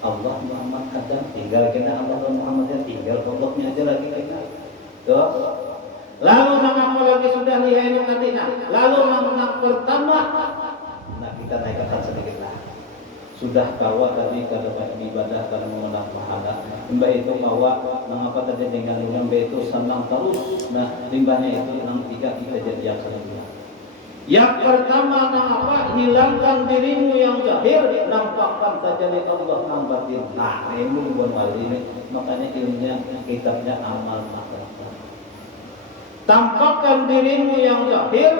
Allah Muhammad kadang tinggal kena Allah Muhammadnya tinggal pokoknya aja lagi kena. Tuh. Lalu nama lagi sudah lihat nantinya. Lalu nama pertama. Nah, kita naikkan sedikit lah. Sudah bawa tadi kalau ibadah kalau mengenal pahala. Limbah itu bawa mengapa tadi dengan limbah itu senang terus. Nah, limbahnya itu 3 kita jadi yang senang. Yang pertama apa? Hilangkan dirimu yang zahir, nampakkan tajalli Allah yang batin. Nah, ilmu bukan wali ini. Makanya ilmunya kitabnya amal makhluk. Tampakkan dirimu yang zahir,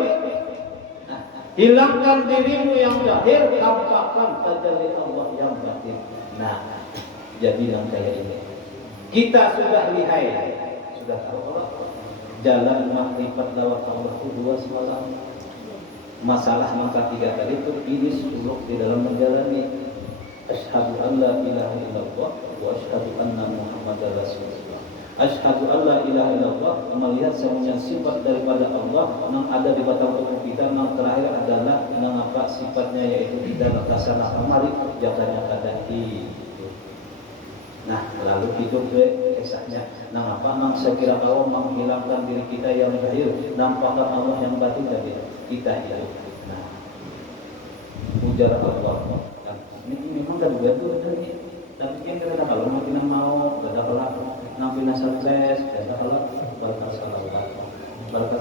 hilangkan dirimu yang zahir, tampakkan tajalli Allah yang batin. Nah, jadi yang kayak ini. Kita sudah lihai, sudah tahu jalan makrifat lawat Allah itu 2 semalam. Masalah maka 3 tadi itu ini suluk di dalam menjalani asyhadu an la ilaha illallah wa asyhadu anna muhammadar rasulullah. Asyhadu an la ilaha illallah melihat semuanya sifat daripada Allah yang ada di batang tubuh kita. Yang terakhir adalah yang apa sifatnya yaitu dalam kasana amali jatanya kada hidup. Nah, lalu hidup kisahnya nang apa nang sekira Allah menghilangkan diri kita yang zahir, nampakkan Allah yang batin dari kita hidup. Nah, ujar Allah. Ini memang kan betul tadi. Tapi kan kita kalau makin mau, kada kelak nampi stres, kada kelak berkat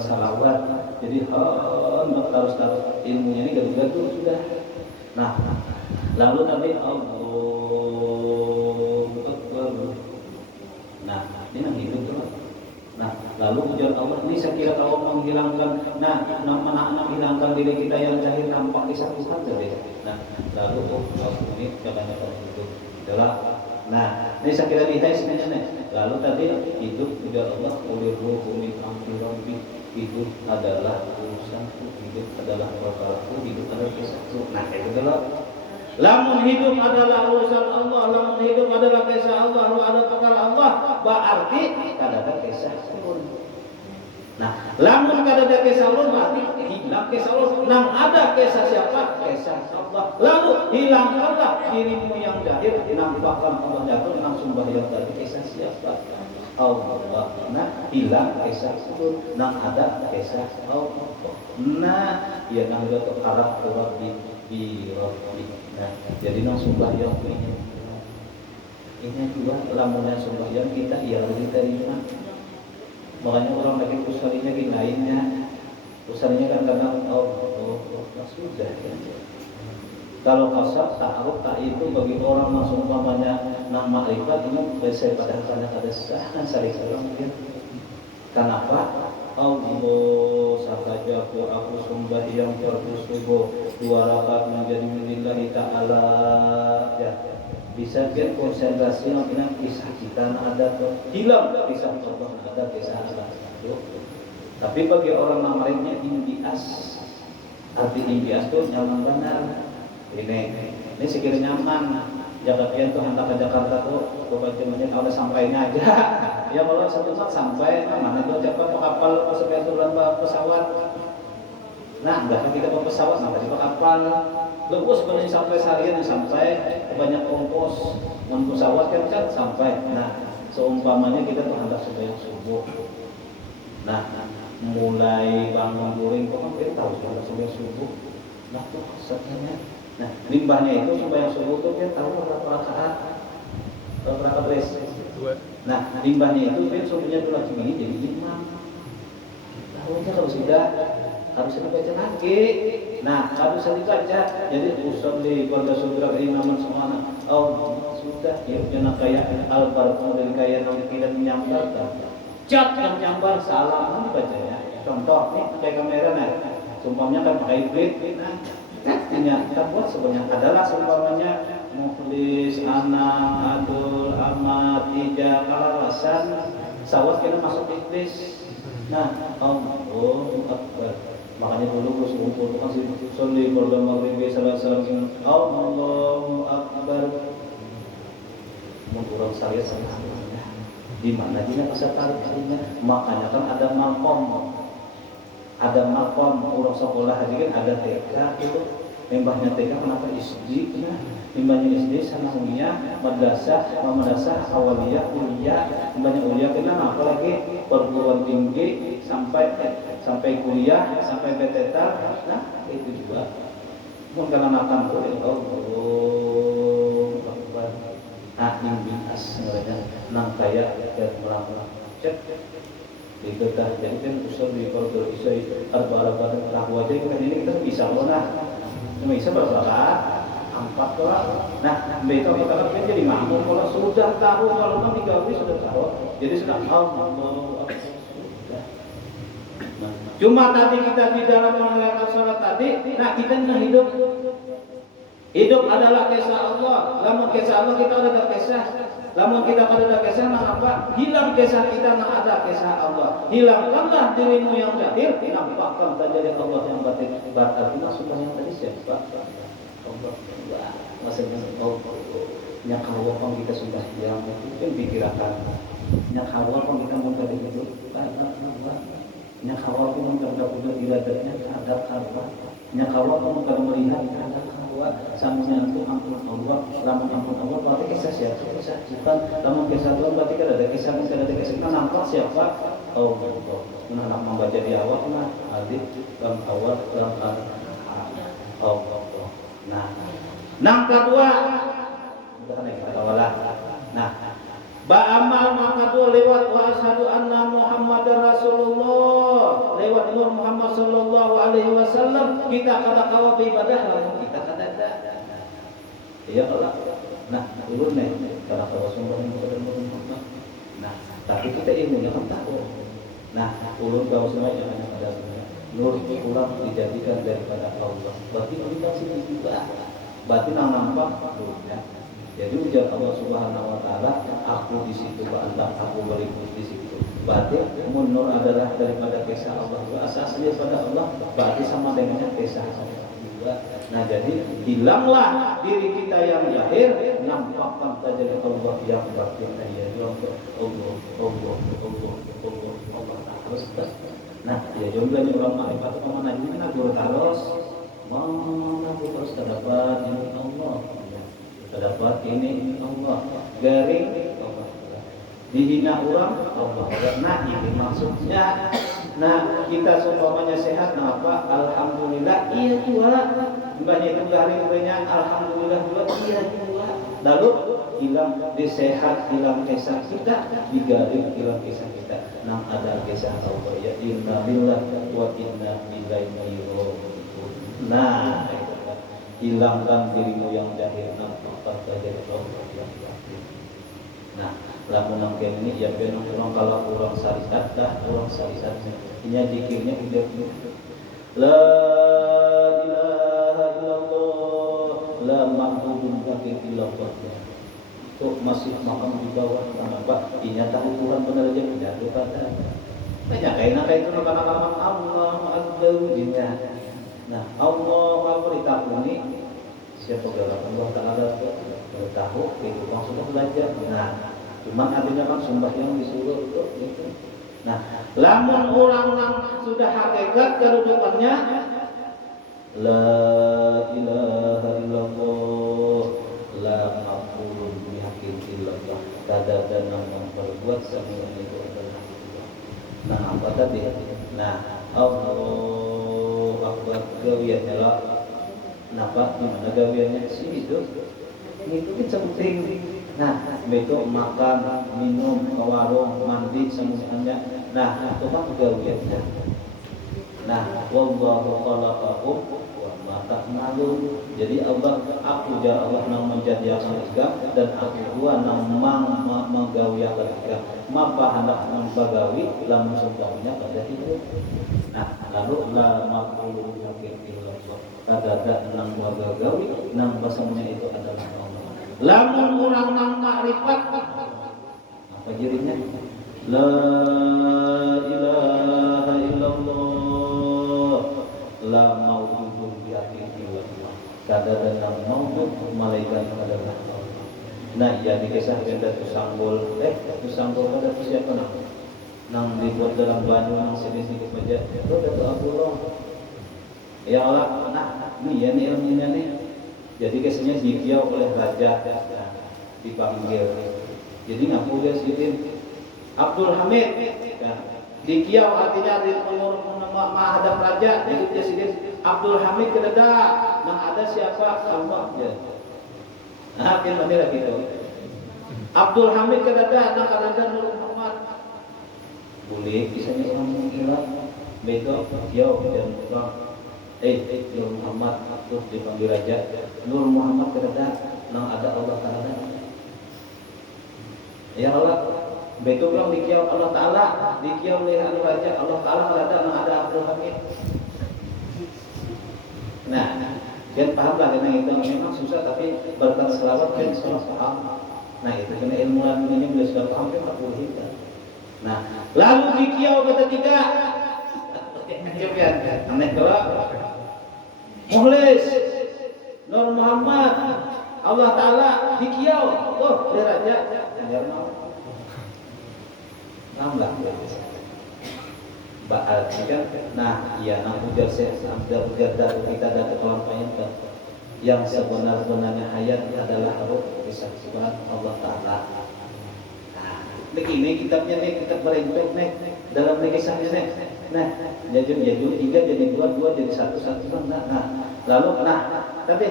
salawat. Jadi harus ilmunya ini gaduh-gaduh sudah. Nah, lalu tadi Allah. Nah, ini yang hidup tuh. Nah, lalu ujar Allah ini sekira kau menghilangkan, menghilangkan diri kita yang zahir nampak kisah Tuhan tadi. Nah, lalu ini katanya itu. Itulah. Nah, ini sekira kita sebenarnya. Lalu tadi hidup ujar Allah oleh ruh min amri rabbi. Hidup adalah urusanku, hidup adalah perkaraku, hidup adalah kisahku. Nah, itu adalah lamun hidup adalah urusan Allah, lamun hidup adalah kisah Allah, lalu ada perkara Allah, berarti kada ada kisah Allah. Nah, lamun kada ada kisah Allah, berarti hilang kisah Allah. Nang ada kisah siapa? Kisah Allah. Lalu hilangkanlah dirimu yang zahir, nampakkan Allah jatuh, nang sumbah yang tadi kisah siapa? Allah. Nah, hilang kisah Allah. Nang ada kisah Allah. Nah, ya nang jatuh arah Allah di Rabbi. Nah, jadi nang sembahyang ini juga lamunnya sembahyang kita ia diterima. Makanya orang lagi usahanya ginainnya, usahanya kan karena sudah ya. Kalau kasar ta'aruf tak itu bagi orang langsung umpamanya nang makrifat ini saya pada kada sah kan saling mungkin. Kenapa? Allah sahaja aku sembahyang fardu subuh 2 rakaat menjadi lillahi ta'ala ya. Bisa kan konsentrasi namanya kisah kita ada tuh hilang kisah Allah ada kisah Allah itu. Tapi bagi orang namanya imbias, arti imbias tuh nyaman benar. Ini sekiranya nyaman. Jakarta tuh hantar ke Jakarta tuh pokoknya kalau sampainya aja. Ya kalau satu saat sampai mana itu cepat kapal sampai turun pesawat. Nah, enggak kan kita ke pesawat sampai di kapal. Lalu sebenarnya sampai seharian sampai banyak ongkos non pesawat kan sampai. Nah, seumpamanya kita tuh hendak sembahyang subuh. Nah, mulai bangun guring kok kan kita tahu sudah subuh. Nah, tuh setelahnya. Nah, limbahnya itu sembahyang subuh tuh dia tahu berapa rakaat. Berapa rakaat res? Nah, limbahnya itu dia subuhnya tuh lagi begini jadi 5. Tahu aja kalau sudah harusnya dibaca lagi. Nah, harusnya dibaca. Jadi usolli keluarga saudara imaman semua. Oh, sudah ya jangan kayak al-barqah dari kayak tidak menyambarkan. Cat yang nyambar salah kan dibaca ya. Contoh nih pakai kamera nih. Sumpamanya kan pakai hybrid. Nah, artinya kita buat sebenarnya adalah sumpamanya mukhlis, anak, adul, amat, tiga, kalalasan, sawat kita masuk iblis. Nah, oh, akbar. Makanya dulu Gus Kumpul itu kan sholli keluarga maghrib salam Allahu akbar. Mengurang syariat sama di mana dia bisa tarik kalinya. Makanya kan ada makom urang sekolah aja kan ada TK itu. Membahnya TK kenapa SD? Nah, membahnya SD sanawiyah, madrasah, awaliyah, kuliah, membahnya kuliah kenapa apalagi perguruan tinggi sampai kuliah, sampai BTTA. Nah, itu juga. Mungkin karena makan tuh yang bintas sebenarnya nang kaya dan melang-melang cek itu dah jadi kan usul di kalau bisa arba-arba tahu aja kan ini kita bisa loh. Nah cuma bisa berapa 4 lah. Nah mereka kita jadi makmum kalau sudah tahu kalau kan digawi sudah tahu jadi sudah Allah. Cuma tadi kita di dalam mengerjakan sholat tadi, nah kita hidup adalah kisah Allah. Lamun kisah Allah kita ada kisah. Lamun kita ada kisah, nah apa? Hilang kisah kita, nah ada kisah Allah. Hilangkanlah dirimu yang jahil, nampakkan terjadi Allah yang batin. Berarti maksudnya yang tadi siapa? Allah. Maksudnya Allah. Yang Allah pun kita sudah yang mungkin pikirkan. Yang Allah pun kita mau tadi itu. Yang Allah pun kita punya iradatnya ada Allah. Yang Allah pun kita melihat ada samanya itu ampun Allah, lamun ampun Allah berarti kisah siapa? Bukan lamun kisah Tuhan berarti kan ada kisah, ada kisah. Kita nampak siapa? Allah. Nah, membaca di awal mah hadis dalam awal dalam Allah. Nah, yang kedua bukan yang kedua. Nah, ba'amal maka tu lewat wa asyhadu anna Muhammadar Rasulullah, lewat Nur Muhammad sallallahu alaihi wasallam kita kada kawa ibadah lamun kita kada ada. Iya kalau. Nah, ulun nih kada kawa sumber kepada Muhammad. Nah, tapi kita ilmunya kan tahu. Nah, ulun tahu semuanya hanya pada Nur pulang dijadikan daripada Allah. Berarti kita sini juga. Berarti nampak ya. Jadi ujar Allah Subhanahu wa taala, aku di situ wa anta aku berikut di situ. Berarti munur adalah daripada kisah Allah. Asasnya pada Allah, berarti sama dengannya kisah Allah juga. Nah, jadi hilanglah diri kita yang zahir, nampakkan terjadi Allah yang batin. Ya Allah. Terus nah, ya jumlahnya ulama itu kemana ini kan guru terus. Mana terus terdapat ini Allah. Terdapat ini Allah, garing Allah, dihina orang Allah. Nah ini maksudnya. Nah kita semuanya sehat, kenapa? Alhamdulillah, iya juga. Banyak itu garing banyak, alhamdulillah juga, iya juga. Lalu hilang disehat, hilang kisah kita, digaring hilang kisah kita. Nah ada kisah Allah ya inna billah wa inna ilaihi raji'un. Nah hilangkan dirimu yang jahil nampak terjadi Allah yang batin. Nah, lamun nangken ini ya ben orang kalau orang syariat dah orang syariatnya. Ini zikirnya tidak la ilaha illallah la ma'budun bagi illallah. Itu masih makam di bawah kenapa? Ini tahu Tuhan benar aja tidak ada. Banyak kayak itu nama-nama Allah azza. Nah, Allah beritahu ini siapa dalam Allah Taala beritahu itu orang sudah belajar. Nah, cuma artinya kan sembahyang disuruh itu. Nah, lamun orang sudah hakikat kedudukannya la ilaha illallah la ma'budun bihaqqin illallah. Kada dan yang berbuat semua itu adalah Allah. Nah apa tadi? Nah Allah Akbar gawiannya lah. Kenapa? Gimana gawiannya sih itu? Itu penting. Nah, besok makan, minum, ke warung, mandi semuanya. Nah, itu kan gawiannya. Nah, wallahu khalaqakum wa ma ta'malun. Jadi Allah, aku ya Allah nang menjadikan ikam dan aku dua nang menggawiakan ikam. Mapa hendak nang bagawi lamun sempurna pada hidup. Nah, lalu la maqulu yakin illallah. Kada nang bagawi nang basamnya itu adalah Allah. Lamun urang nang makrifat apa jadinya? La ilaha illallah la maujudun biakin illallah. Kada nang maujud malaikat adalah Allah. Nah, ya dikisahkan dari Tusanggul kada siapa nang dibuat dalam banyu nang sedikit saja. Itu Datuk Abdullah. Ya Allah, nah ini ya nih ilmunya nih. Jadi kesannya dikiau oleh raja, dipanggil. Jadi ngaku dia sidin Abdul Hamid. Ya. Dikiau artinya di umur menghadap raja. Jadi dia sidin Abdul Hamid kedada. Nah ada siapa? Allah ya. Nah, kan mana gitu. Abdul Hamid kedada. Nah kadada Nur Muhammad. Boleh kisahnya kamu kira beto kiau dan Nur Muhammad terus dipanggil raja. Nur Muhammad kedada nang ada Allah Taala. Ya Allah, betul kan dikiau Allah Taala, dikiau oleh raja Allah Taala kedada nang ada Abdul Hamid. Nah, dan pahamlah karena itu memang susah tapi berkat selawat kan semua paham. Nah itu kena ilmu ini beliau sudah paham kan 40 hingga. Nah, lalu dikiau ketiga. Aneh kalau Mukhlis Nur Muhammad Allah Ta'ala dikiau dia raja biar mau nambah berarti kan nah iya nang ujar saya sampai ujar dari kita dan kelampaian kan yang sebenar-benarnya hayat adalah ruh kisah subhan Allah Ta'ala. Nah begini kitabnya nih kitab berentuk nih dalam kisahnya nih. Nah, jadi 3 jadi 2 jadi 1 nah, lalu tapi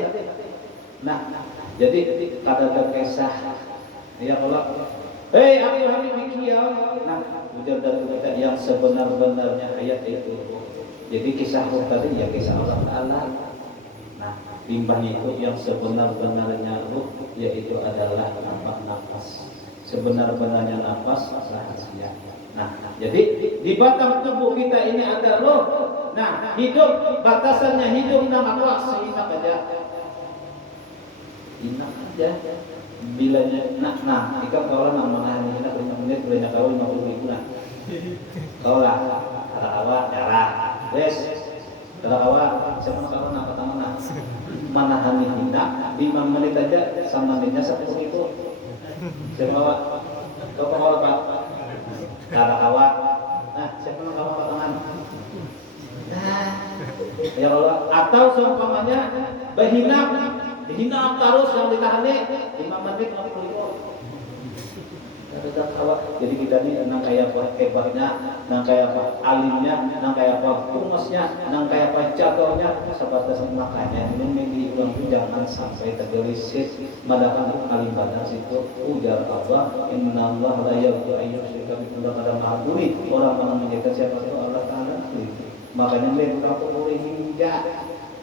jadi kata kisah ya Allah hei Abdul Hamid dikiau nah ujar dari kita yang sebenar-benarnya ayat itu jadi kisah tadi ya kisah Allah Ta'ala. Nah limbahnya itu yang sebenar-benarnya ruh yaitu adalah nafas sebenar-benarnya nafas rahasia. Nah, jadi di batang tubuh kita ini ada roh. Nah, hidup batasannya hidup nama Allah seinak aja. Inak aja. Bilanya nah, jika kalau nama ini 5 menit boleh kau 50.000 nah. Kau lah, kata awak darah. Wes, kata awak siapa nak kawan apa tangan mana hani hina 5 menit aja sama menitnya 10.000. Siapa awak? Kau awak Pak? Kata awak, nah siapa yang kamu tangan? Nah, ya Allah, atau seumpamanya berhina terus yang ditahani 5 menit 50.000. Kata awak, jadi kita ini nang kayak apa hebatnya, nang kayak apa alimnya, nang kayak apa humusnya, nang kayak apa jatuhnya, sebatas makanya ini diulang jangan sampai tergelisit. Madakan alim badar situ ujar Allah, innallaha la yaghfiru an yushraka bihi wa la yaghfiru orang mana menjadikan siapa itu Allah Taala. Makanya dia berapa boleh hingga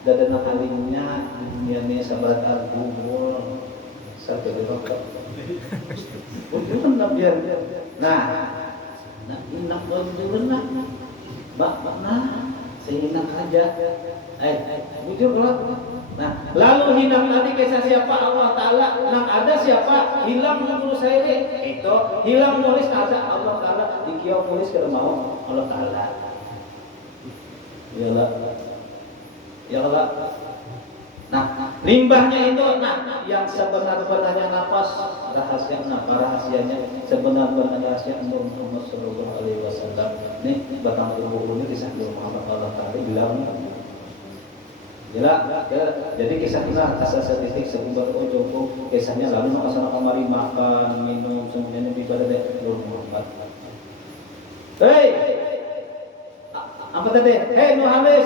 dadana alimnya dunia ini sabar al-bubur sampai dirokok. Bukan nabian. Nah, nak bujur nah, nah, sehingga aja. Bujur kalau. Nah, lalu hilang tadi kisah siapa Allah Taala, nang ada siapa hilang menurut saya itu hilang nulis ada Allah Taala dikiau nulis ke mau Allah Taala. Ya Allah. Nah, limbahnya itu yang sebenar-benarnya nafas rahasianya sebenar-benarnya rahasia Muhammad sallallahu alaihi wasallam. Nih batang tubuh ini kisah Muhammad Allah Taala bilang jadi kisahnya asal titik sebuah cukup kisahnya lalu masalah kamari makan minum semuanya di badan Muhammad. Hei Apa tadi? Hei nu halis.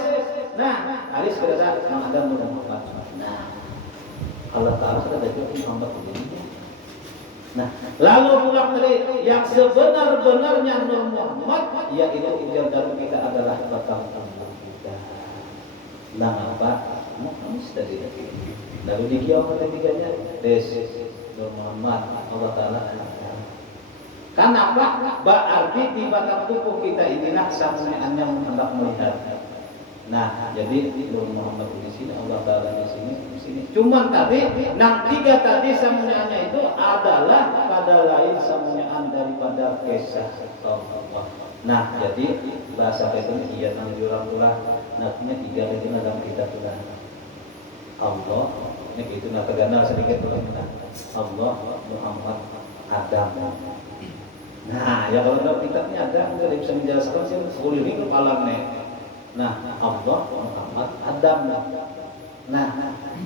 Nah, halis berada yang ada Muhammad. Nah, Allah Taala sudah jawab Muhammad begini. Nah, lalu pulang dari yang sebenar-benarnya Nur Muhammad, yaitu ijazah kita adalah bakal kita. Nah, apa? Muhammad tadi. Lalu di kiamat ketiganya, Nur Muhammad, Allah Taala. Kenapa? Berarti di batang tubuh kita inilah saksian yang hendak melihat. Nah, jadi Nur Muhammad di sini, Allah Taala di sini. Cuman tadi, tiga tadi samunyanya itu adalah pada lain samunyaan daripada kisah Allah. Nah, jadi bahasa itu iya nang jurang-jurang. Nantinya tiga itu dalam kita tulah. Allah, ini itu nak terkenal sedikit tulah. Allah, Muhammad, Adam. Nah, ya kalau dalam kitabnya ada, nggak bisa menjelaskan sih sekeliling kepala nih. Nah, Allah, Muhammad, Adam. Nah,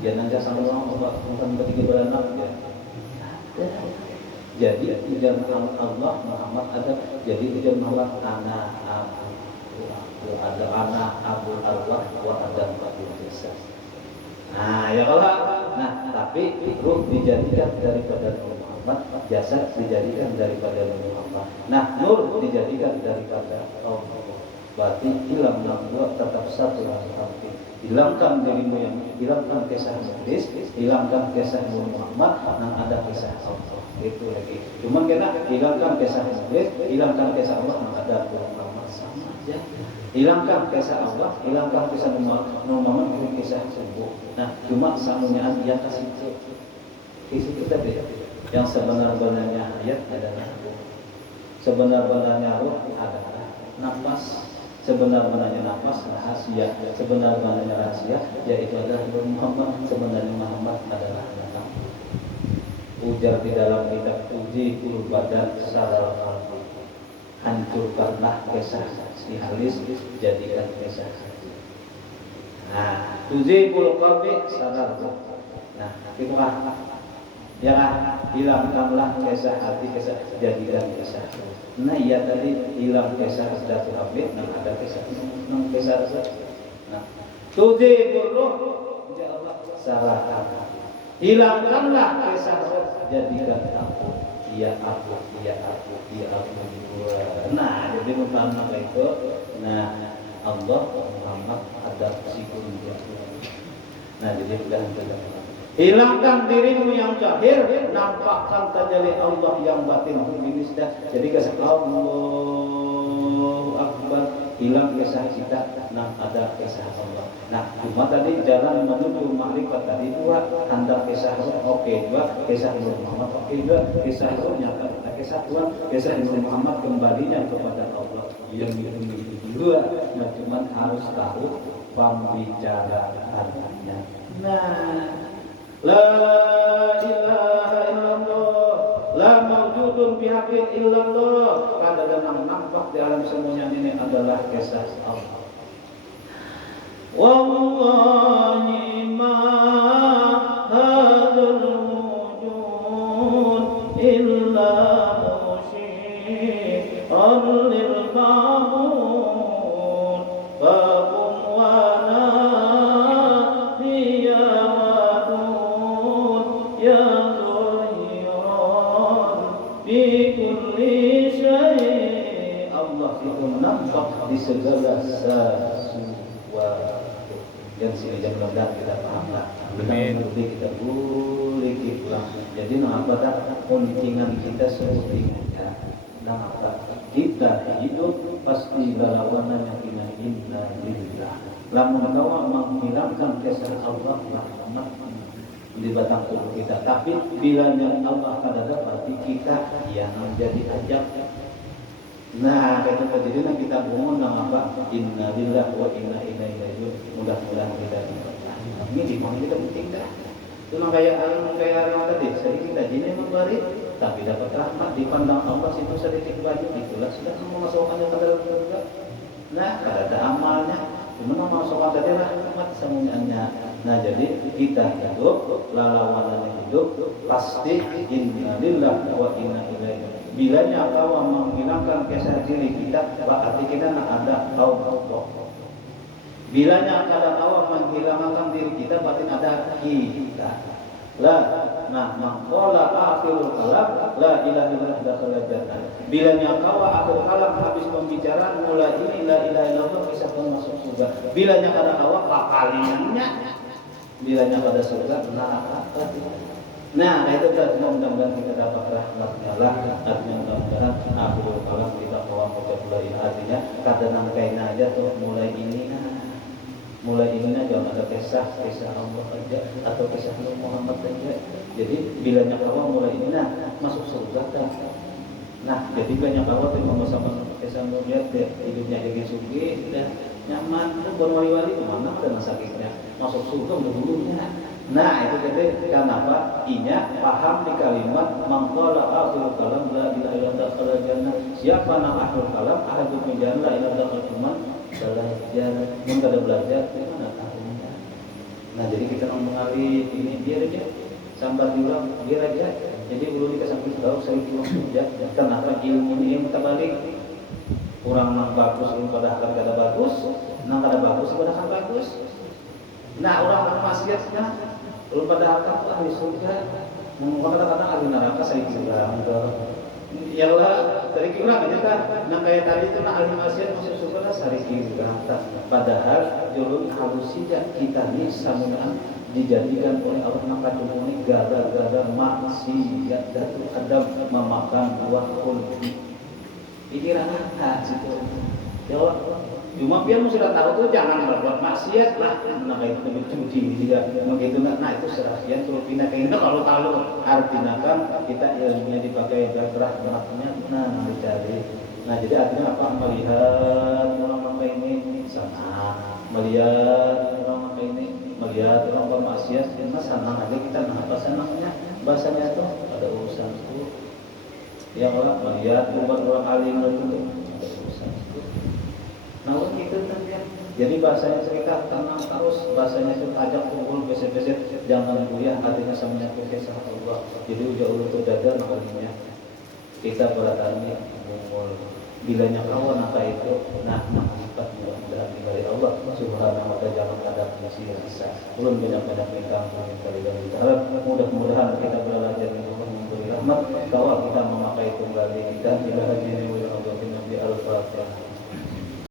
dia nanti sama Allah, bukan ketiga beranak ya. Jadi ujar Allah, Muhammad, Adam. Jadi ujar Muhammad, anak Abu, ada anak Abu Allah, wa Adam Abu Jasa. Nah, ya kalau, tapi ruh dijadikan daripada Muhammad, jasad dijadikan daripada Muhammad. Nah, nur dijadikan daripada Allah. Berarti hilang dua tetap satu tapi hilangkan dirimu yang hilangkan kisah iblis, hilangkan kisah Muhammad, dan ada kisah Allah. Itu lagi. Cuma kena hilangkan kisah iblis, hilangkan kisah Allah, dan ada Muhammad sama aja. Hilangkan kisah Allah, hilangkan kisah Muhammad, itu kisah sembuh. Nah, cuma samunyaan yang kasih itu tadi. Yang sebenar-benarnya ayat adalah sebenar-benarnya ruh adalah nafas. Sebenar-benarnya nafas rahasia, sebenar-benarnya rahasia yaitu adalah Muhammad. Sebenarnya Muhammad adalah nama. Ujar di dalam kitab uji badan secara qalbi. Hancurkanlah kisah si halis, jadikan kisah hati. Nah, uji qalbi sadar. Nah, itu ya hilangkanlah kisah hati, kisah jadikan kisah. Nah, iya tadi hilang kisah Sidatul Habib, ada kisah Nah, tuji buruh salah hilangkanlah kisah jadikan aku, iya aku. Nah, jadi pertama itu, nah Allah Muhammad ada sikun dia. Nah, jadi sudah hilangkan dirimu yang zahir, nampakkan tajalli Allah yang batin. Jadi kisah Allahu Akbar, hilang kisah kita, nah ada kisah Allah. Nah, cuma tadi jalan menuju makrifat tadi dua, hendak kisah oke dua, kisah Muhammad oke dua, kisah itu nyata, kisah Tuhan, kisah Muhammad kembalinya kepada Allah. Yang itu dua, nah cuma harus tahu pembicaraannya. Nah, la ilaha illallah, la mawjudun bihaqqin illallah. Kadang-kadang nampak di alam semuanya ini adalah kisah Allah. Wallahi ma hadzal wujud illa musyi'an lil ma'mun faqum wa nampak di segala sesuatu. Dan sini jam mudah kita paham lah. Kita boleh pulang. Jadi apa tak pentingan kita sebetulnya. Nampak kita hidup pasti lawanannya dengan inna lillah. Lamun kawa menghilangkan kisah Allah Muhammad di batang tubuh kita. Tapi bila yang Allah akan ada berarti kita yang menjadi ajab. Nah, itu kejadian kita mohon nama apa? Inna lillahi wa inna ilaihi raji'un. Mudah-mudahan kita ini di mana kita penting dah. Cuma kayak orang tadi, sedikit gajinya memberi, tapi dapat rahmat dipandang Allah situ sedikit banyak itulah sudah memasukkannya ke dalam surga. Nah, kalau ada amalnya, cuma memasukkan tadi rahmat semuanya. Nah jadi kita hidup, lawanannya hidup, pasti inna lillahi wa inna ilaihi. Bilanya kau menghilangkan kisah diri kita, berarti kita nak ada kaum Allah. Bilanya kada kau menghilangkan diri kita, berarti ada kita. Nah, maqala akhirul kalam la ilaha illallah dakhala jannah. Bilanya kau akhir kalam habis pembicaraan mulai ini la ilaha illallah bisa masuk surga. Bilanya kada kau kekaliannya, bilanya pada surga neraka. Nah, itu kan mudah-mudahan kita dapat rahmatnya lah, artinya mudah-mudahan akhirul kalam kita kawan ucap la ilaha, artinya kada nangkain aja tuh mulai ini. Mulai ini jangan ada kisah Allah aja atau kisah Muhammad aja. Jadi bilanya kawan mulai ini masuk surga kan. Nah, jadi banyak kawan yang sama kisah lihat hidupnya jadi sugih, nyaman, berwali-wali kemana karena sakitnya masuk surga dulunya. Nah, itu jadi kenapa inya paham di kalimat mangqala akhirul kalam la ilaha illallah dakhala jannah. Siapa nama akhirul kalam ahadul mijan la ilaha illallah cuman belajar, kada belajar gimana tahunya. Nah, jadi kita mengalih ini biar aja sambat diulang biar aja. Jadi belum dikasih tahu saya pulang saja. Kenapa ilmu ini terbalik? Kurang nang bagus ilmu pada kada bagus, nang kada bagus pada kan bagus. Nah, orang maksiatnya belum pada akal ahli surga. Kadang-kadang ahli neraka saya kira iyalah dari kurang aja kan. Nah kayak tadi itu nah ahli maksiat masuk surga sari kira. Padahal jurun halusnya kita nih samunaan dijadikan oleh Allah maka cuma ini gara-gara maksiat dan ada memakan buah kulti. Ini rata situ. Jawab. Cuma biar sudah tahu tuh jangan berbuat maksiat lah. Nah kayak itu cuci juga begitu. Nah itu serasian tuh pindah kayak kalau artinya kan kita ilmunya dipakai rahmatnya. Nah dicari. Nah jadi artinya apa? Melihat orang pakai ini sana, melihat orang pakai ini, melihat orang bermaksiat, karena senang aja kita. Nah apa senangnya? Bahasanya tuh ada urusan tuh. Yang orang melihat orang alim itu ada urusan tuh. Nah itu kan ya. Jadi bahasanya cerita tenang terus, bahasanya itu ajak kumpul beset-beset, jangan buyah hatinya sama kisah Allah. Jadi ujung untuk dada namanya kita bertanya kumpul. Bilanya kawan apa itu? Nah sifat mudah-mudahan dari Allah Subhanahu wa taala jangan ada misi rasa. Belum banyak-banyak bintang kali dan berharap mudah-mudahan kita belajar dari Allah memberi rahmat. Kalau kita memakai kembali kita bila haji wa al-Fatihah.